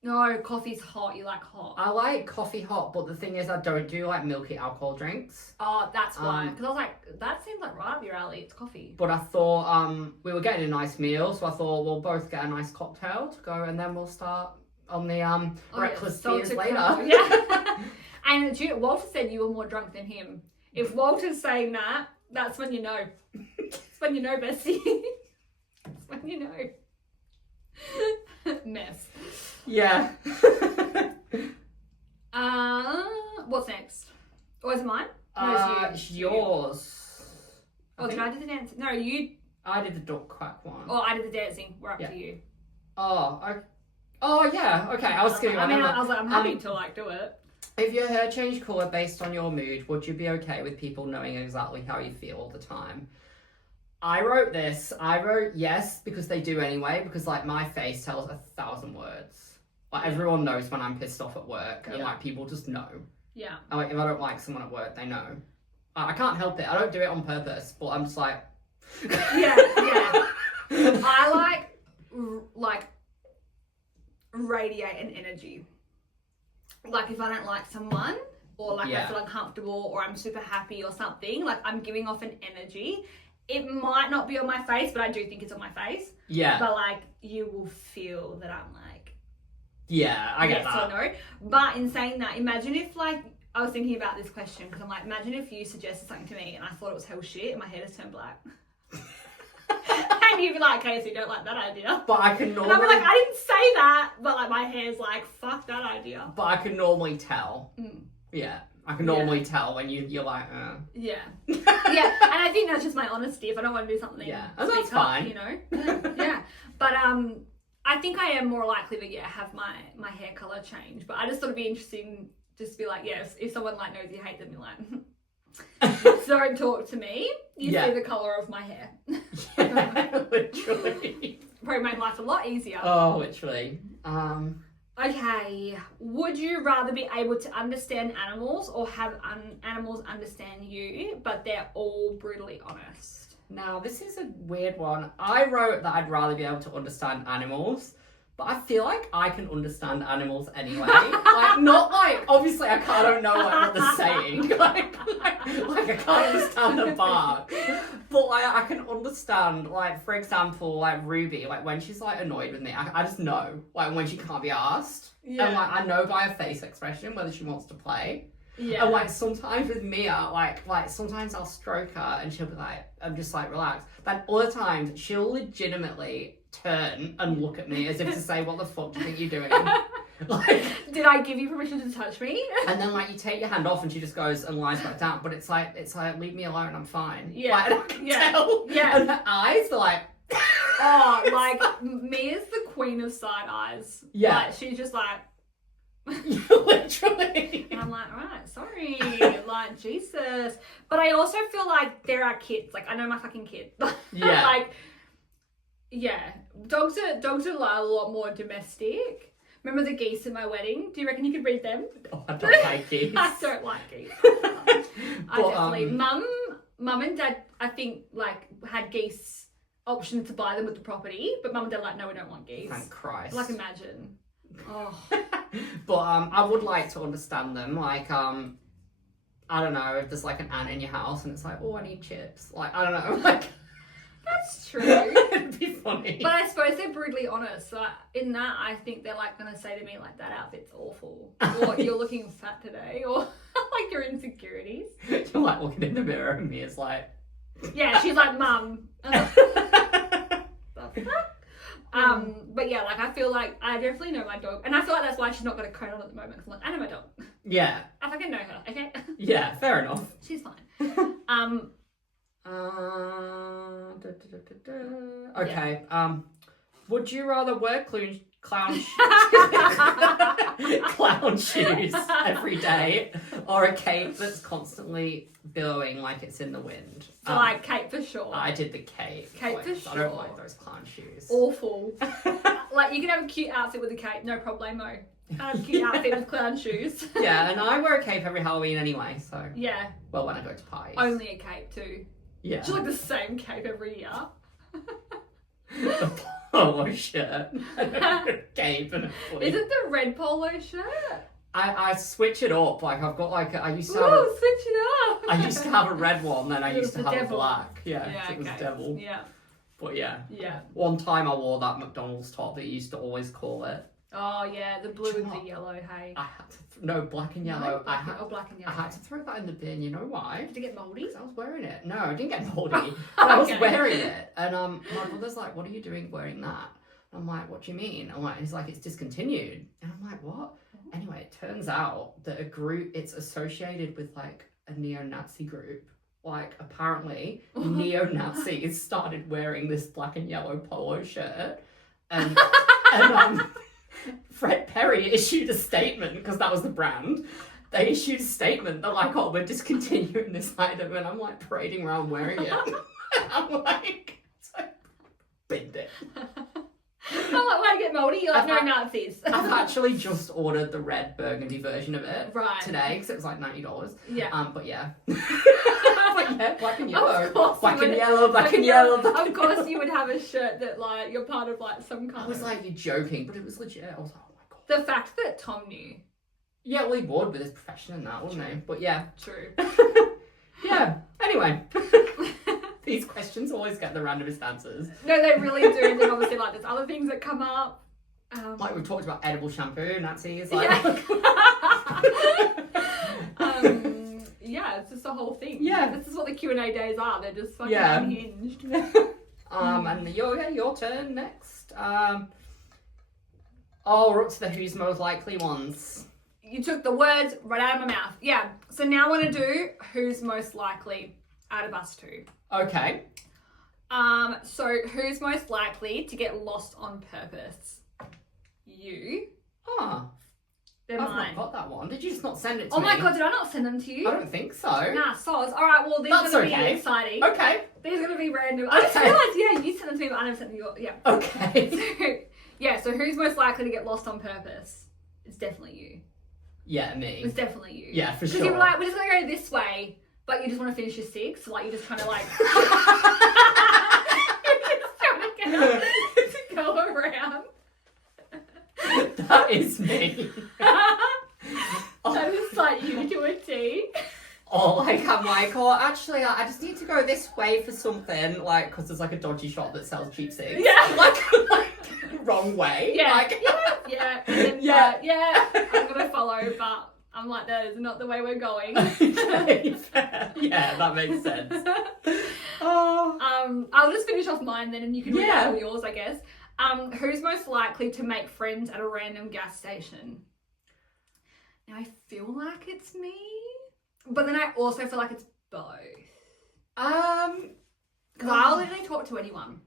no, coffee's hot. You like hot. I like coffee hot, but the thing is I don't do like milky alcohol drinks. Oh, that's why. Because I was like, that seems like right up your alley. It's coffee. But I thought we were getting a nice meal, so I thought we'll both get a nice cocktail to go, and then we'll start on the reckless beers later. Yeah. And Walter said you were more drunk than him. If Walter's saying that, that's when you know. It's when you know, bestie. It's when you know. Mess. Yeah. What's next? Or is it mine? No, it's yours. Oh, did I do the dancing? No, you. I did the dog quack one. Oh, I did the dancing. We're up to you. Oh, yeah. Okay, I was skipping. I was like, I'm happy to like do it. If your hair changed colour based on your mood, would you be okay with people knowing exactly how you feel all the time? I wrote yes, because they do anyway, because like my face tells 1,000 words. Like everyone knows when I'm pissed off at work, and like people just know. Yeah. And, like if I don't like someone at work, they know. I can't help it. I don't do it on purpose, but I'm just like. Yeah. I like radiate an energy. Like if I don't like someone, or like I feel uncomfortable, or I'm super happy or something, like I'm giving off an energy. It might not be on my face, but I do think it's on my face. Yeah. But like you will feel that I'm like. Yeah, I get that. Yes or no. But in saying that, imagine if like I was thinking about this question because I'm like, imagine if you suggested something to me and I thought it was hell shit and my hair just turned black. And you'd be like, okay, so you don't like that idea. But I can normally. And I'd be like, I didn't say that, but like my hair's like, fuck that idea. But I can normally tell. Yeah, I can normally tell when you're like, Yeah. Yeah, and I think that's just my honesty. If I don't want to do something, and that's fine. You know. Yeah. But I think I am more likely to have my hair color change. But I just thought it'd be interesting just to be like, if someone like knows you hate them, you're like. Don't talk to me. You see the colour of my hair. Yeah, literally. Probably made life a lot easier. Oh, literally. Okay. Would you rather be able to understand animals or have animals understand you, but they're all brutally honest? Now, this is a weird one. I wrote that I'd rather be able to understand animals, but I feel like I can understand animals anyway. Like, not like, obviously I don't know what they're saying. Like I can't understand a bark. But like, I can understand, like, for example, like Ruby, like when she's like annoyed with me, I just know, like when she can't be asked. Yeah. And like, I know by her face expression whether she wants to play. Yeah. And like sometimes with Mia, like sometimes I'll stroke her and she'll be like, I'm just like relaxed. But other times she'll legitimately turn and look at me as if to say, what the fuck do you think you're doing? Like, did I give you permission to touch me? And then like you take your hand off and she just goes and lies back down. But it's like leave me alone, I'm fine. Yeah. Like, and I can tell. Yeah. And her eyes are like oh, like Mia's the queen of side eyes. Yeah. Like, she's just like literally. and I'm like, alright, sorry. Like, Jesus. But I also feel like there are kids. Like, I know my fucking kid. Yeah. Like, yeah. Dogs are like a lot more domestic. Remember the geese at my wedding? Do you reckon you could read them? Oh, I don't like geese. I don't like geese. I But, definitely. Mum and Dad, I think, like, had geese option to buy them with the property, but Mum and Dad like, no, we don't want geese. Thank Christ. Like, imagine. Oh. But I would like to understand them. Like, I don't know, if there's like an ant in your house and it's like, oh, I need chips. Like, I don't know. Like, That's true. it'd be funny. But I suppose they're brutally honest. So in that, I think they're like going to say to me, like, that outfit's awful. Or you're looking fat today. Or like your insecurities. You're like looking in the mirror and Mia's like... Yeah, she's like, Mum. But yeah, like I feel like I definitely know my dog. And I feel like that's why she's not got a coat on at the moment. Because I'm like, I know my dog. Yeah. I fucking know her, okay? Yeah, fair enough. She's fine. Okay. Would you rather wear clown shoes every day or a cape that's constantly billowing like it's in the wind? So like cape for sure. I did the cape. Cape for I don't sure. like those clown shoes. Awful. Like you can have a cute outfit with a cape, no problemo. Have a cute outfit with clown shoes. Yeah, and I wear a cape every Halloween anyway, so... Yeah. Well, when I go to parties. Only a cape too. Yeah. She's like the same cape every year. A polo shirt, a cape, and a fleece. Is it the red polo shirt? I switch it up. Like I've got like I used to have. Ooh, switch it up. I used to have a red one, then I It was used to the have devil. a black. Yeah, Yeah, it was okay. devil. Yeah. But yeah. Yeah. One time I wore that McDonald's top that you used to always call it. Oh yeah, the blue Do you and know the what? yellow. Hey. I had to no black and yellow. No, I black and I yellow. had to throw that in the bin. You know why? Did it get mouldy? 'Cause I was wearing it. No, I didn't get moldy. But I was Okay. wearing it, and my brother's like, "What are you doing wearing that?" I'm like, "What do you mean?" I'm like, he's like, "It's discontinued," and I'm like, "What?" Anyway, it turns out that a group, it's associated with like a neo-Nazi group. Like apparently, neo-Nazis started wearing this black and yellow polo shirt, and Fred Perry issued a statement because that was the brand. They issued a statement. They're like, "Oh, we're discontinuing this item," and I'm like parading around wearing it. I'm like, binned it. I'm like, why get mouldy? You're like, no Nazis. I've actually just ordered the red burgundy version of it Right. today because it was like $90. Yeah. But yeah. But yeah, black and yellow. Of course Black you and would. yellow, black and yellow, black Of and course yellow. you would have a shirt that like you're part of like some kind I was of... like, you're joking, but it was legit. I was like, oh my god. The fact that Tom knew. Yeah, well, he would with his profession and that, wouldn't he? But yeah. True. Yeah. Anyway. These questions always get the randomest answers. No, they really do. And then obviously like there's other things that come up. Like we've talked about edible shampoo, Nazis. Like, Yeah. Yeah, it's just a whole thing. Yeah. This is what the Q&A days are. They're just fucking Yeah. unhinged. And your turn next. We're up to the who's most likely ones. You took the words right out of my mouth. Yeah. So now I want to do who's most likely out of us two. Okay. So who's most likely to get lost on purpose? You. Ah, They're I've mine. not got that one. Did you just not send it to Oh me? my god, did I not send them to you? I don't think so. Nah, soz. Alright, well these That's are going to okay. be exciting. Okay. These are going to be random. I just Okay. realised, yeah, you sent them to me, but I never sent them to you. Yeah. Okay. Yeah, so who's most likely to get lost on purpose? It's definitely you. Yeah, me. It's definitely you. Yeah, for Because sure. you were like, we're just going to go this way, but you just want to finish your six. So like, you're just trying to like... you're just trying to get to go around. That is me. That is like you to a T. Or like I'm like, oh, actually, I just need to go this way for something, like, because there's like a dodgy shop that sells cheap cigs. Yeah. Like wrong way. Yeah. Like, Yeah. And then, Yeah. yeah. I'm going to follow, but I'm like, that is not the way we're going. Okay, fair. Yeah, that makes sense. Oh. I'll just finish off mine then, and you can read Yeah. out all yours, I guess. Who's most likely to make friends at a random gas station? Now, I feel like it's me, but then I also feel like it's both. Because I'll literally talk to anyone.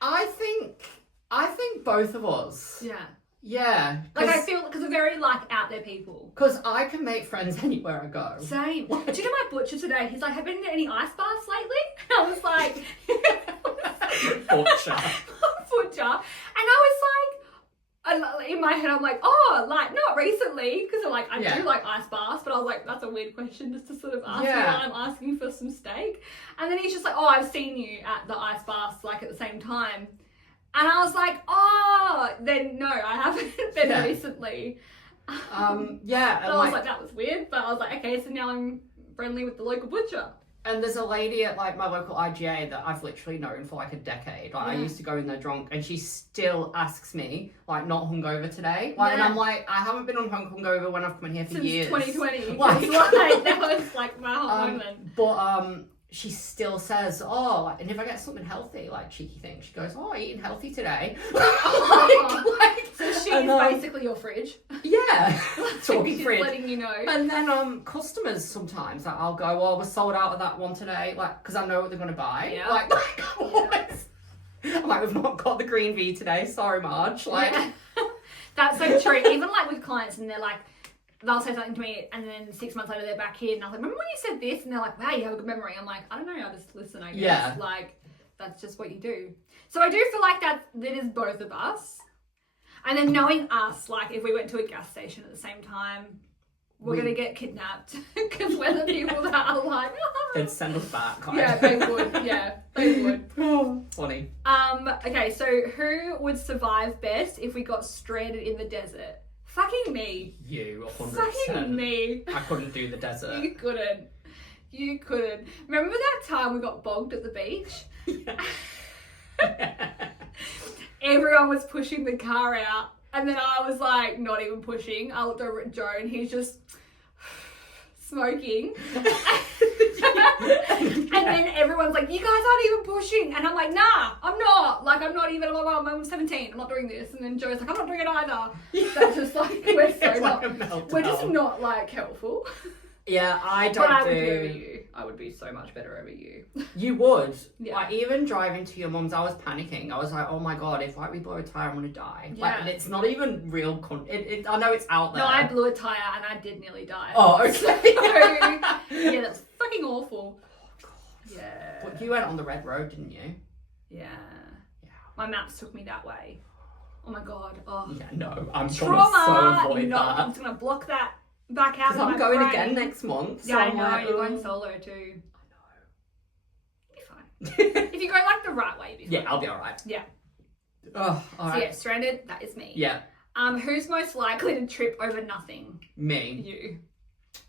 I think both of us. Yeah. Yeah. Like, I feel, because we're very, like, out there people. Because I can make friends anywhere I go. Same. Did you know my butcher today? He's like, have you been to any ice baths lately? And I was like... Butcher. Butcher. And I was like, in my head, I'm like, oh, like, not recently. Because I'm like, I do like ice baths. But I was like, that's a weird question just to sort of ask me while I'm asking for some steak. And then he's just like, oh, I've seen you at the ice baths, like, at the same time. And I was like, oh, then no, I haven't been recently. Yeah. And I was like, that was weird. But I was like, okay, so now I'm friendly with the local butcher. And there's a lady at like my local IGA that I've literally known for like a decade. Like I used to go in there drunk, and she still asks me, like, not hungover today. Like, and I'm like, I haven't been on hungover when I've come in here for Since years. 2020. Like, that was like my whole moment. But she still says, oh, like, and if I get something healthy, like cheeky thing, she goes, oh, eating healthy today. So she's basically your fridge. Yeah. Talking fridge. Letting you know. And then customers sometimes, like, I'll go, oh, we're sold out of that one today, like, because I know what they're going to buy. Yeah. Like always. I'm like, we've not got the green V today, sorry Marge. Like, That's so true. Even like with clients, and they're like, they'll say something to me, and then 6 months later they're back here, and I was like, remember when you said this? And they're like, wow, you have a good memory. I'm like, I don't know, I just listen, I guess. Yeah. Like, that's just what you do. So I do feel like that is both of us. And then knowing us, like, if we went to a gas station at the same time, we're going to get kidnapped. Because we're the people that are like... they'd send us back. Like. Yeah, they would. Yeah, they would. Oh, funny. Okay, so who would survive best if we got stranded in the desert? Fucking me. You, 100%. Fucking me. I couldn't do the desert. You couldn't. You couldn't. Remember that time we got bogged at the beach? Yeah. Everyone was pushing the car out, and then I was like, not even pushing. I looked over at Joe, and he's just smoking. And then everyone's like, you guys aren't even pushing. And I'm like, nah, I'm not. Like, I'm not even, I'm 17. I'm not doing this. And then Joe's like, I'm not doing it either. That's just like, we're so not, we're just not like helpful. Yeah, I don't But I would be over you. I would be so much better over you. You would. Yeah. Like, even driving to your mum's, I was panicking. I was like, oh my God, if like we blow a tyre, I'm going to die. Yeah. Like, and it's not even real, I know it's out there. No, I blew a tyre and I did nearly die. Oh, okay. So, yeah, that's fucking awful. Oh, God. Yeah. But you went on the red road, didn't you? Yeah. Yeah. My maps took me that way. Oh my God. Oh. Yeah, no, I'm Trauma. gonna so avoid No, that. I'm just gonna block that back out. Because I'm going again next month. So Yeah, I I'm know. like, You're going solo too. I You're fine. If you go like the right way, you'll be fine. Yeah, I'll be alright. Yeah. Oh, alright. So yeah, stranded. That is me. Yeah, Who's most likely to trip over nothing? me. You.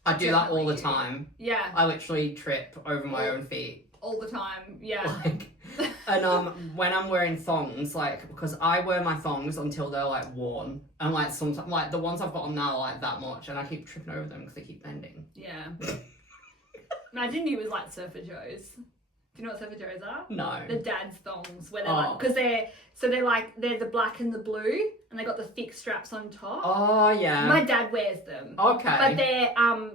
I do that all the Definitely you. time. Yeah. I literally trip over my own feet. All the time. Yeah. Like, and when I'm wearing thongs, like, because I wear my thongs until they're like worn, and like sometimes, like the ones I've got on now are like that much, and I keep tripping over them because they keep bending. Yeah. Imagine you was like Surfer Joe's. Do you know what Surfer Joe's are? No. The dad's thongs, where they're like, because they're the black and the blue, and they got the thick straps on top. Oh yeah. My dad wears them. Okay. But they're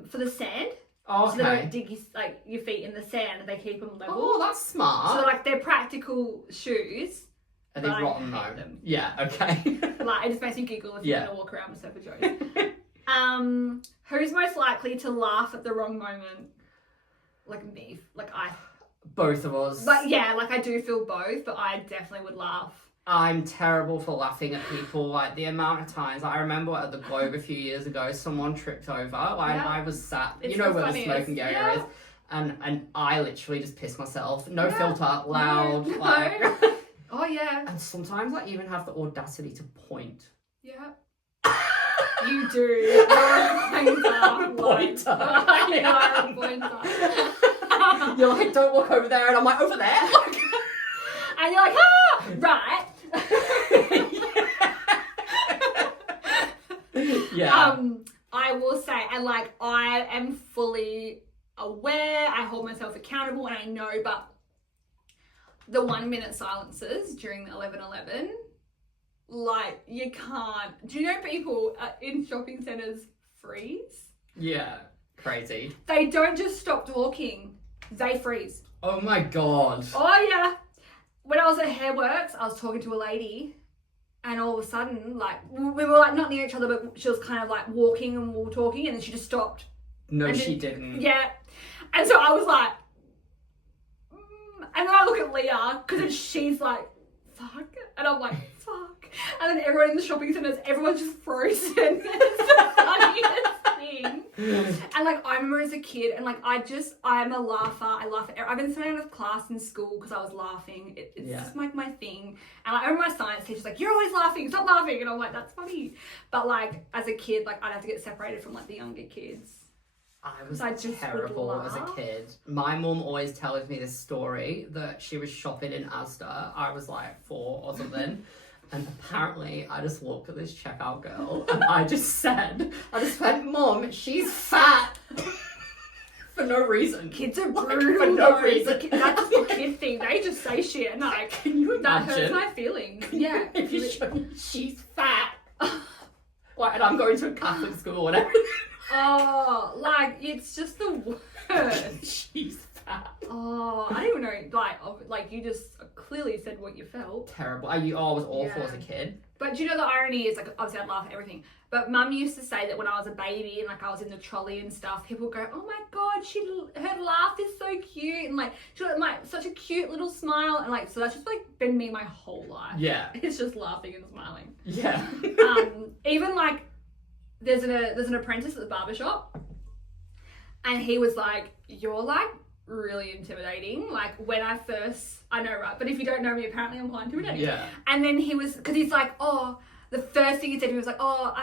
for the sand. Okay. So they don't dig your feet in the sand. They keep them level. Oh, that's smart. So like they're practical shoes. Are they but rotten I hate though? them. Yeah. Okay. Like it just makes me giggle if you're gonna walk around with Surfer Joe's. Who's most likely to laugh at the wrong moment? Like me. Like I. Both of us. But yeah, like I do feel both, but I definitely would laugh. I'm terrible for laughing at people. Like the amount of times, like, I remember at the Globe a few years ago, someone tripped over. Like I was sat, It's you know the where funniest. the smoking area Yeah. is, and I literally just pissed myself. No Yeah. filter, loud. No. Like, Oh yeah. and sometimes I even have the audacity to point. Yeah. You do. You're a pointer. I'm a pointer. You are a pointer. You're like, don't walk over there, and I'm like, over there. And you're like, ah, right. Yeah. I will say, and like I am fully aware, I hold myself accountable, and I know, but the 1 minute silences during the 11:11, like you can't. Do you know people in shopping centres freeze? Yeah, crazy. They don't just stop talking, they freeze. Oh my god. Oh yeah. When I was at Hairworks, I was talking to a lady, and all of a sudden, like, we were like not near each other, but she was kind of like walking and we were talking, and then she just stopped. No, and she didn't. Yeah. And so I was like, and then I look at Leah, because then she's like, fuck. And I'm like, fuck. And then everyone in the shopping centres, everyone's just frozen. It's the funniest thing. And like, I remember as a kid, and like, I'm a laugher. I laugh at, I've been thrown out of class in school because I was laughing. It's just like my thing. And like, I remember my science teacher's like, you're always laughing, stop laughing. And I'm like, that's funny. But like, as a kid, like, I'd have to get separated from like the younger kids. I was just terrible would as a laugh. kid. My mum always tells me this story that she was shopping in Asda. I was like 4 or something. And apparently I just looked at this checkout girl and I just went, Mum, she's fat. For no reason. Kids are Like, brutal. for no though. reason. That's just a kid thing. They just say shit and like, Can you that imagine? hurts my feelings. Yeah. If you show me she's fat. Like, and I'm going to a Catholic school and everything. Oh, like, it's just the worst. She's fat. Oh, I don't even know, like you just clearly said what you felt. Terrible. I was awful Yeah. as a kid. But do you know the irony is, like, obviously I'd laugh at everything, but Mum used to say that when I was a baby and like I was in the trolley and stuff, people would go, oh my god, her laugh is so cute, and like she got like such a cute little smile, and like, so that's just like been me my whole life. Yeah. It's just laughing and smiling. Yeah. Even like there's an apprentice at the barber shop, and he was like, you're like really intimidating. Like when I know, right? But if you don't know me, apparently I'm quite intimidating. Yeah. And then he was, because he's like, oh, the first thing he said to me was like, oh,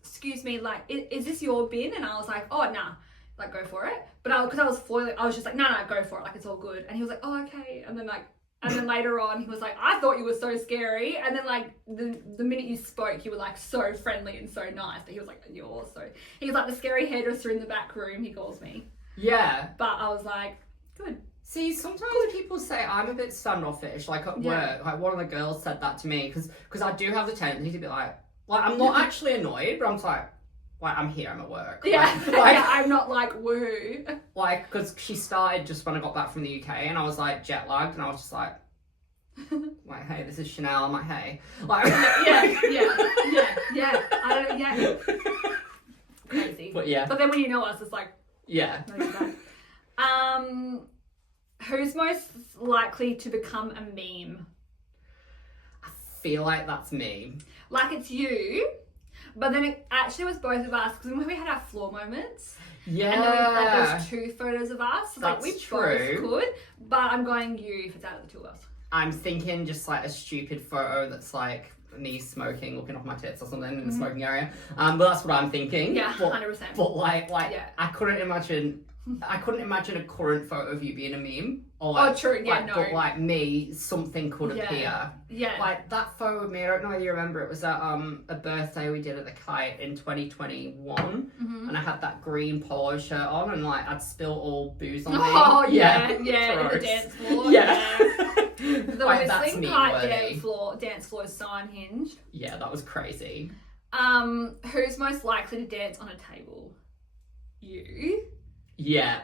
excuse me, like, is this your bin? And I was like, oh, nah, like, go for it. But because I was foiling, I was just like, no, go for it, like, it's all good. And he was like, oh, okay. And then later on, he was like, I thought you were so scary. And then like the minute you spoke, you were like so friendly and so nice. But he was like, he was like the scary hairdresser in the back room, he calls me. Yeah. But I was like, good. See, sometimes people say I'm a bit standoffish, like at Yeah. work. Like one of the girls said that to me because I do have the tendency to be like I'm not actually annoyed, but I'm just like I'm here, I'm at work. Yeah, Like, yeah, I'm not like woohoo. like because she started just when I got back from the UK, and I was like jet lagged, and I was just like, hey, this is Chanel. I'm like, hey, like, yeah. I don't, yeah. Crazy. But yeah, But then when you know us, it's like, yeah. no, you're bad. Who's most likely to become a meme? I feel like that's me. Like it's you, but then it actually was both of us, because when we had our floor moments, Yeah, and then there's 2 photos of us. So like That's we true. both could, but I'm going you if it's out of the 2 of us. I'm thinking just like a stupid photo that's like me smoking, looking off my tits or something in the smoking area. But that's what I'm thinking. Yeah, But 100%. But like Yeah. I couldn't imagine a current photo of you being a meme. Or like, Oh, true. Yeah, like, no. But like me, something could Yeah. appear. Yeah. Like that photo of me, I don't know whether you remember, it was at a birthday we did at the Kite in 2021, and I had that green polo shirt on, and like I'd spilled all booze on me. Oh yeah, in the Gross. dance floor. Yeah. The Like, that's whistling me kite worthy. dance floor is so unhinged. Yeah, that was crazy. Who's most likely to dance on a table? You. Yeah.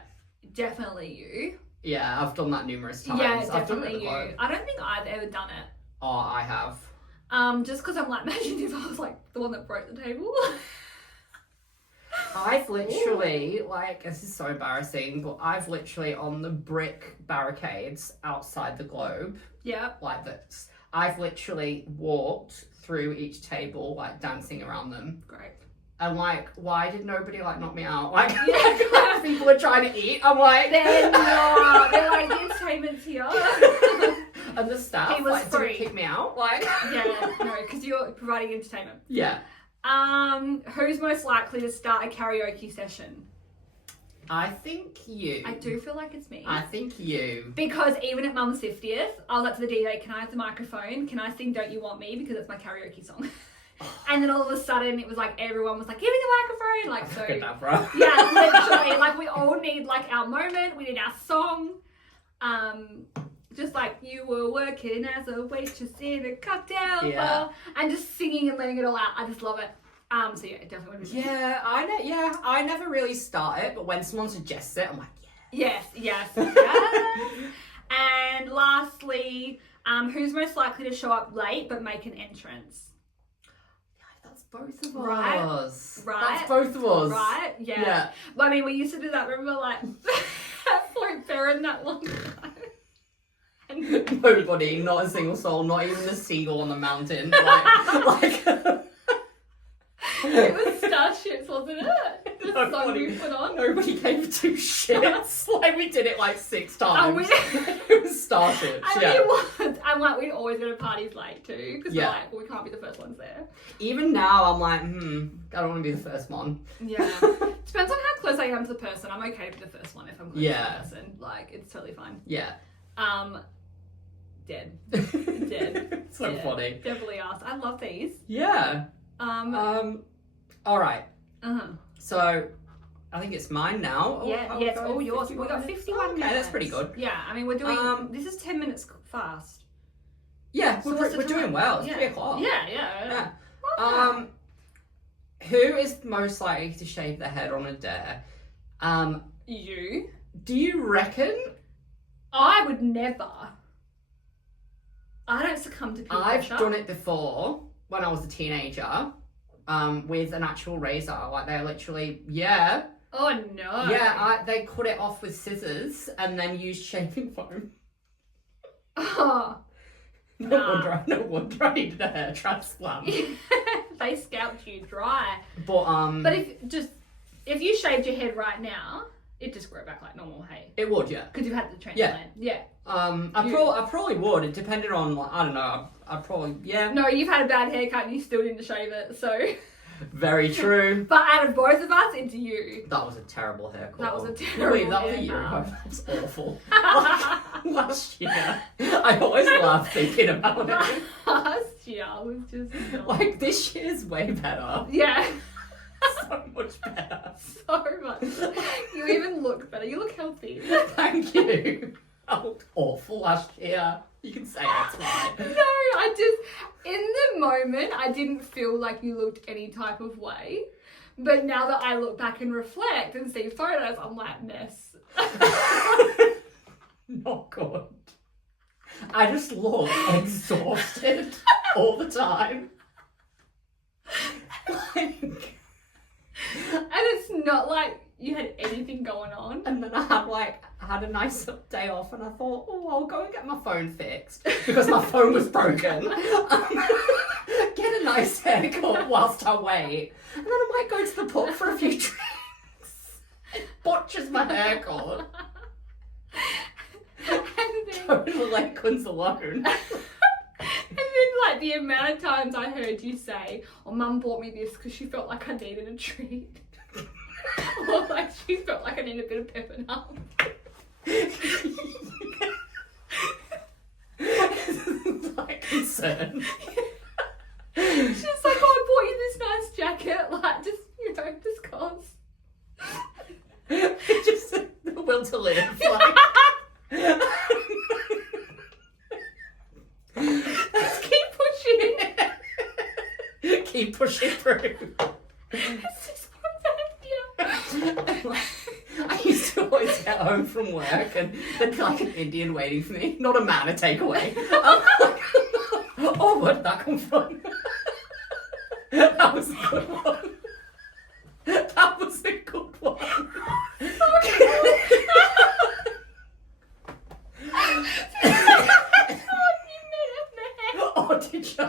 Definitely you. Yeah, I've done that numerous times. Yeah, I've done it definitely with you. like, I don't think I've ever done it. oh, I have. Just because I'm like, imagine if I was like the one that broke the table. I've literally, like, this is so embarrassing, but I've literally on the brick barricades outside the Globe, Yeah. like this, I've literally walked through each table, like, dancing around them. Great. And, like, why did nobody, like, knock me out? Like, Yeah. people are trying to eat. I'm like... They're not. They're like, the entertainment's here. And the staff, He was like, free. didn't kick me out. Like... Yeah, no, because you're providing entertainment. Yeah. Who's most likely to start a karaoke session? I think you. I do feel like it's me. I think you. Because even at Mum's 50th, I was like to the DJ, can I have the microphone? Can I sing Don't You Want Me? Because it's my karaoke song. And then all of a sudden it was like everyone was like, give me the microphone. Like, so Abracadabra. yeah, literally, like we all need like our moment, we need our song. Just like you were working as a waitress in a cocktail bar, and just singing and letting it all out. I just love it. So yeah, it definitely would be. Yeah, I never really start it, but when someone suggests it, I'm like, yes. And lastly, who's most likely to show up late but make an entrance? That's both of Right. us. Right. That's both of us. Right? Yeah. But I mean, we used to do that, remember, like, float Baron that long time. Nobody, not a single soul, not even the seagull on the mountain. Like it was Starships, wasn't it? The song we put on. Nobody gave two shits. Like, we did it like 6 times. It was Starships, It was. I'm like, we'd always go to parties late too, because we're like, well, we can't be the first ones there. Even now, I'm like, I don't want to be the first one. Yeah. Depends on how close I am to the person. I'm okay to be the first one if I'm close to the person. Like, it's totally fine. Yeah. Dead. So dead. funny. Definitely asked. I love these. Yeah. All right. So, I think it's mine now. It's all yours. We got 51 minutes. Okay, that's pretty good. Yeah, I mean, we're doing. This is 10 minutes fast. Yeah, So we're doing well. It's 3 o'clock. Yeah. Who is most likely to shave their head on a dare? You? Do you reckon? I would never. I don't succumb to peer pressure. I've done it before when I was a teenager, with an actual razor. Like, they're literally, Oh no. Yeah, they cut it off with scissors and then used shaving foam. Oh. No wonder I needed a hair transplant. They scalped you dry. But if you shaved your head right now, it'd just grow back like normal, hey? It would, yeah. Because you've had the transplant. Yeah. I probably would. It depended on, like, I don't know. I'd probably, No, you've had a bad haircut and you still didn't shave it, so. Very true. But out of both of us, it's you. That was a terrible haircut. That was a terrible Wait, that was a year ago. That was awful. Last year. I always laugh thinking about it. Last year was just like, this year's way better. Yeah. So much better. So much. You even look better. You look healthy. Thank you. I looked awful last year. You can say that's right. No, in the moment, I didn't feel like you looked any type of way. But now that I look back and reflect and see photos, I'm like, mess. Not good. I just look exhausted all the time. And it's not like you had anything going on. And then I had a nice day off and I thought, I'll go and get my phone fixed because my phone was broken. Get a nice haircut whilst I wait. And then I might go to the pub for a few drinks. It botches my haircut. And then, Total Lakelands alone. And then, like, the amount of times I heard you say, Mum bought me this because she felt like I needed a treat. Or, like, she felt like I needed a bit of pep and up. Like, concern. She's like, I bought you this nice jacket. Like, just cause. Just the will to live. Like. Just keep pushing. Keep pushing through. It's just one I used to always get home from work and there'd be like an Indian waiting for me. Not a man, a takeaway. Oh, where did that come from? That was a good one. That was a good one. Oh, did you?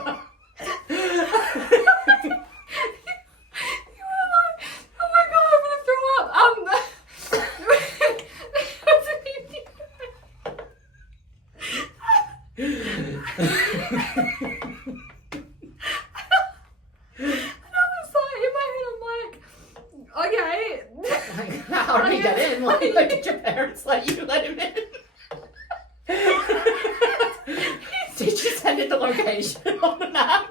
How did he get in? Like, did your parents let you let him in? Did you send in the location on the map?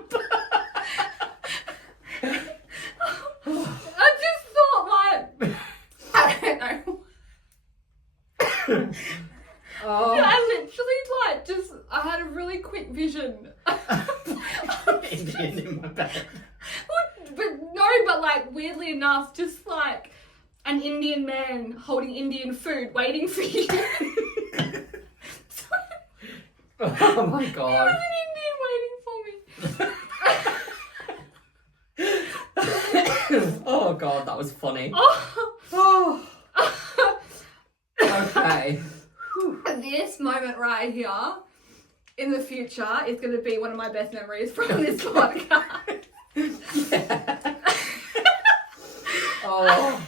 had a really quick vision. Indian in my bed. But like weirdly enough, just like an Indian man holding Indian food, waiting for you. Oh my There god. was an Indian waiting for me. Oh god, that was funny. Oh. Okay. This moment right here, in the future, is going to be one of my best memories from this podcast. Yeah. Oh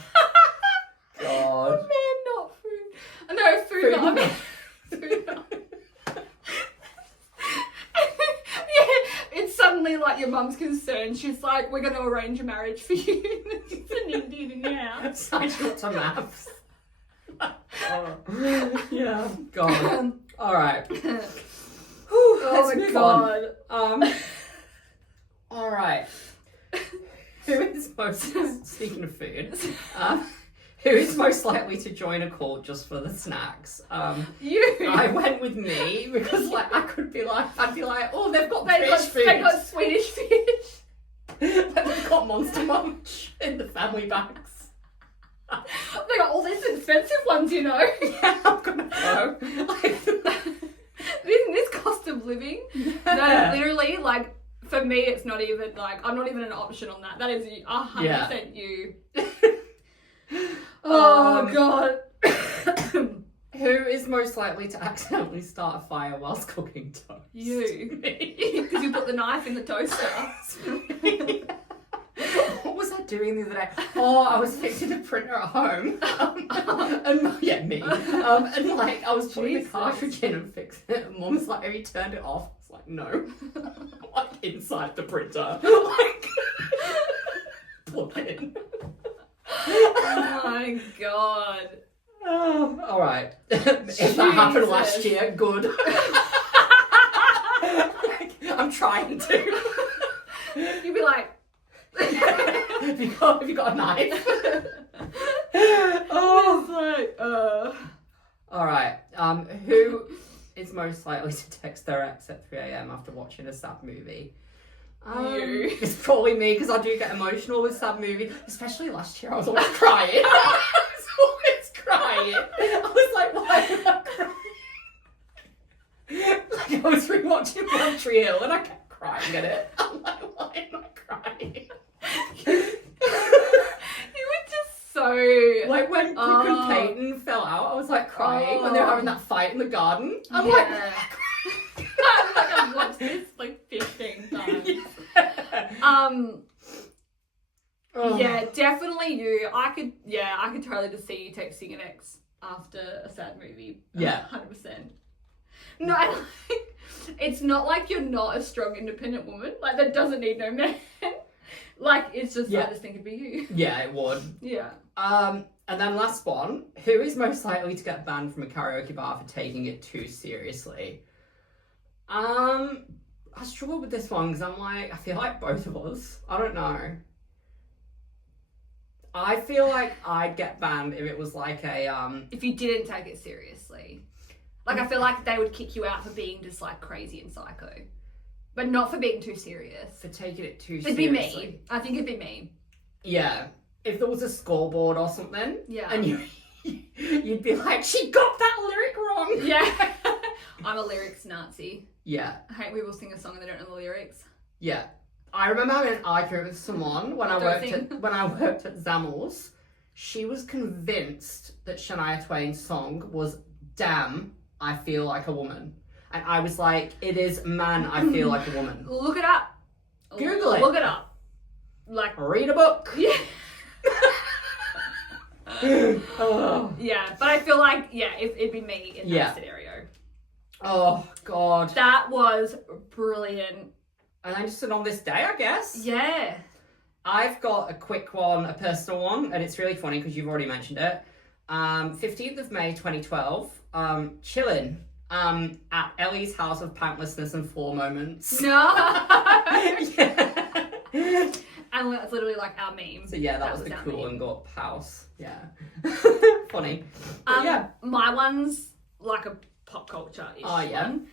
god. Man, not food. No, food not. Food not. Yeah, it's suddenly like your mum's concerned. She's like, we're going to arrange a marriage for you. It's an Indian in the house. Signed up to maths. Oh. Yeah. God. All right. Let's move on. All right. Who is most, speaking of food, who is most likely to join a cult just for the snacks? You. I went with me because like I'd be like, oh, they've got fish food. They got Swedish fish. They've got Monster Munch in the family bags. They got all these expensive ones, you know. Yeah, I'm gonna go. This cost of living. No, literally, like, for me, it's not even, like, I'm not even an option on that. That is 100% you. Oh, God. Who is most likely to accidentally start a fire whilst cooking toast? You. Me. Because you put the knife in the toaster. What was I doing the other day? Oh, I was fixing a printer at home. And me. And like, I was putting the cartridge in and fixing it. And Mum was like, have you turned it off? I was like, no. Like, inside the printer. Like, plug it in. Oh my God. Oh, all right. If that happened last year, good. I'm trying to. You'd be like, have you got a knife? oh, it's like, All right. Who is most likely to text their ex at 3 a.m. after watching a sad movie? You. It's probably me because I do get emotional with sad movies. Especially last year, I was always crying. I was like, why am I crying? Like I was rewatching One Tree Hill and I kept crying at it. I'm like, why am I crying? You were just so... Like when Brooke and Peyton fell out, I was like crying when they were having that fight in the garden. I'm like, I've watched this like 15 times. Yeah, definitely you. I could totally just see you texting an ex after a sad movie. Yeah. 100%. No, like, it's not like you're not a strong, independent woman. Like, that doesn't need no man. Like, it's just, I just think it'd be you. Yeah, it would. Yeah. And then last one, who is most likely to get banned from a karaoke bar for taking it too seriously? I struggle with this one because I feel like both of us. I don't know. I feel like I'd get banned if it was like a if you didn't take it seriously. Like, I feel like they would kick you out for being just like crazy and psycho. But not for being too serious. for taking it too It'd seriously. be me. I think it'd be me. Yeah. If there was a scoreboard or something. Yeah. And you'd be like, she got that lyric wrong. Yeah. I'm a lyrics Nazi. Yeah. I hate when people sing a song and they don't know the lyrics. Yeah. I remember having an argument with someone when I worked at Zammels. She was convinced that Shania Twain's song was Damn, I Feel Like a Woman. And I was like, it is Man, I Feel Like a Woman. Look it up. Google it. Look it up. Like, Read a book. yeah. Oh. Yeah, but I feel like, it'd be me in that scenario. Oh, God. That was brilliant. And then just on this day, I guess. Yeah. I've got a quick one, a personal one, and it's really funny because you've already mentioned it. 15th of May 2012, chilling at Ellie's house of pantlessness and floor moments. No. Yeah. And that's literally like our meme. So yeah, that was the our cool meme. and got house. Yeah. Funny. Yeah. My one's like a pop culture-ish Oh, yeah. one.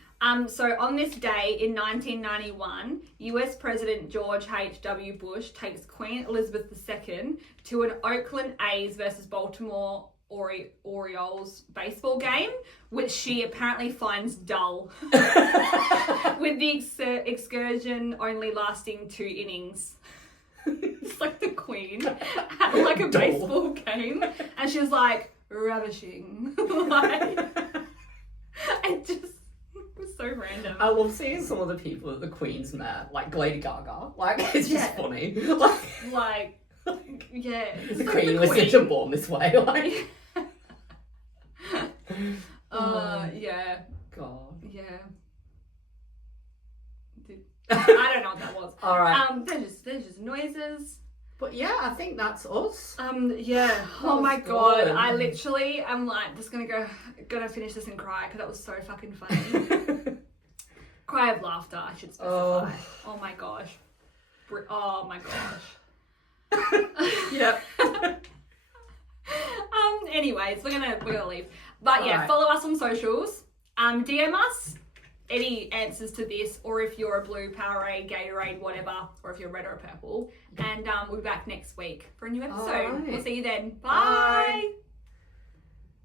So on this day in 1991, US President George H.W. Bush takes Queen Elizabeth II to an Oakland A's versus Baltimore Orioles baseball game, which she apparently finds dull, with the excursion only lasting 2 innings. It's like the Queen at like a baseball game, and she was like, ravishing. Like, it just was so random. I love seeing some of the people that the Queen's met, like Lady Gaga. Like, it's just funny. Like, yeah. The Queen was such a born this way. Like, yeah. God. Yeah. I don't know what that was. All right. They're just noises. But yeah, I think that's us. Yeah. Oh my God. good. I literally am like just gonna finish this and cry because that was so fucking funny. Cry of laughter, I should specify. Oh my gosh. Oh my gosh. Yep. Anyways, we're gonna leave. But yeah, Alright. follow us on socials. DM us any answers to this, or if you're a blue, Powerade, Gatorade, whatever, or if you're red or purple. And we'll be back next week for a new episode. Alright. We'll see you then. Bye. Bye.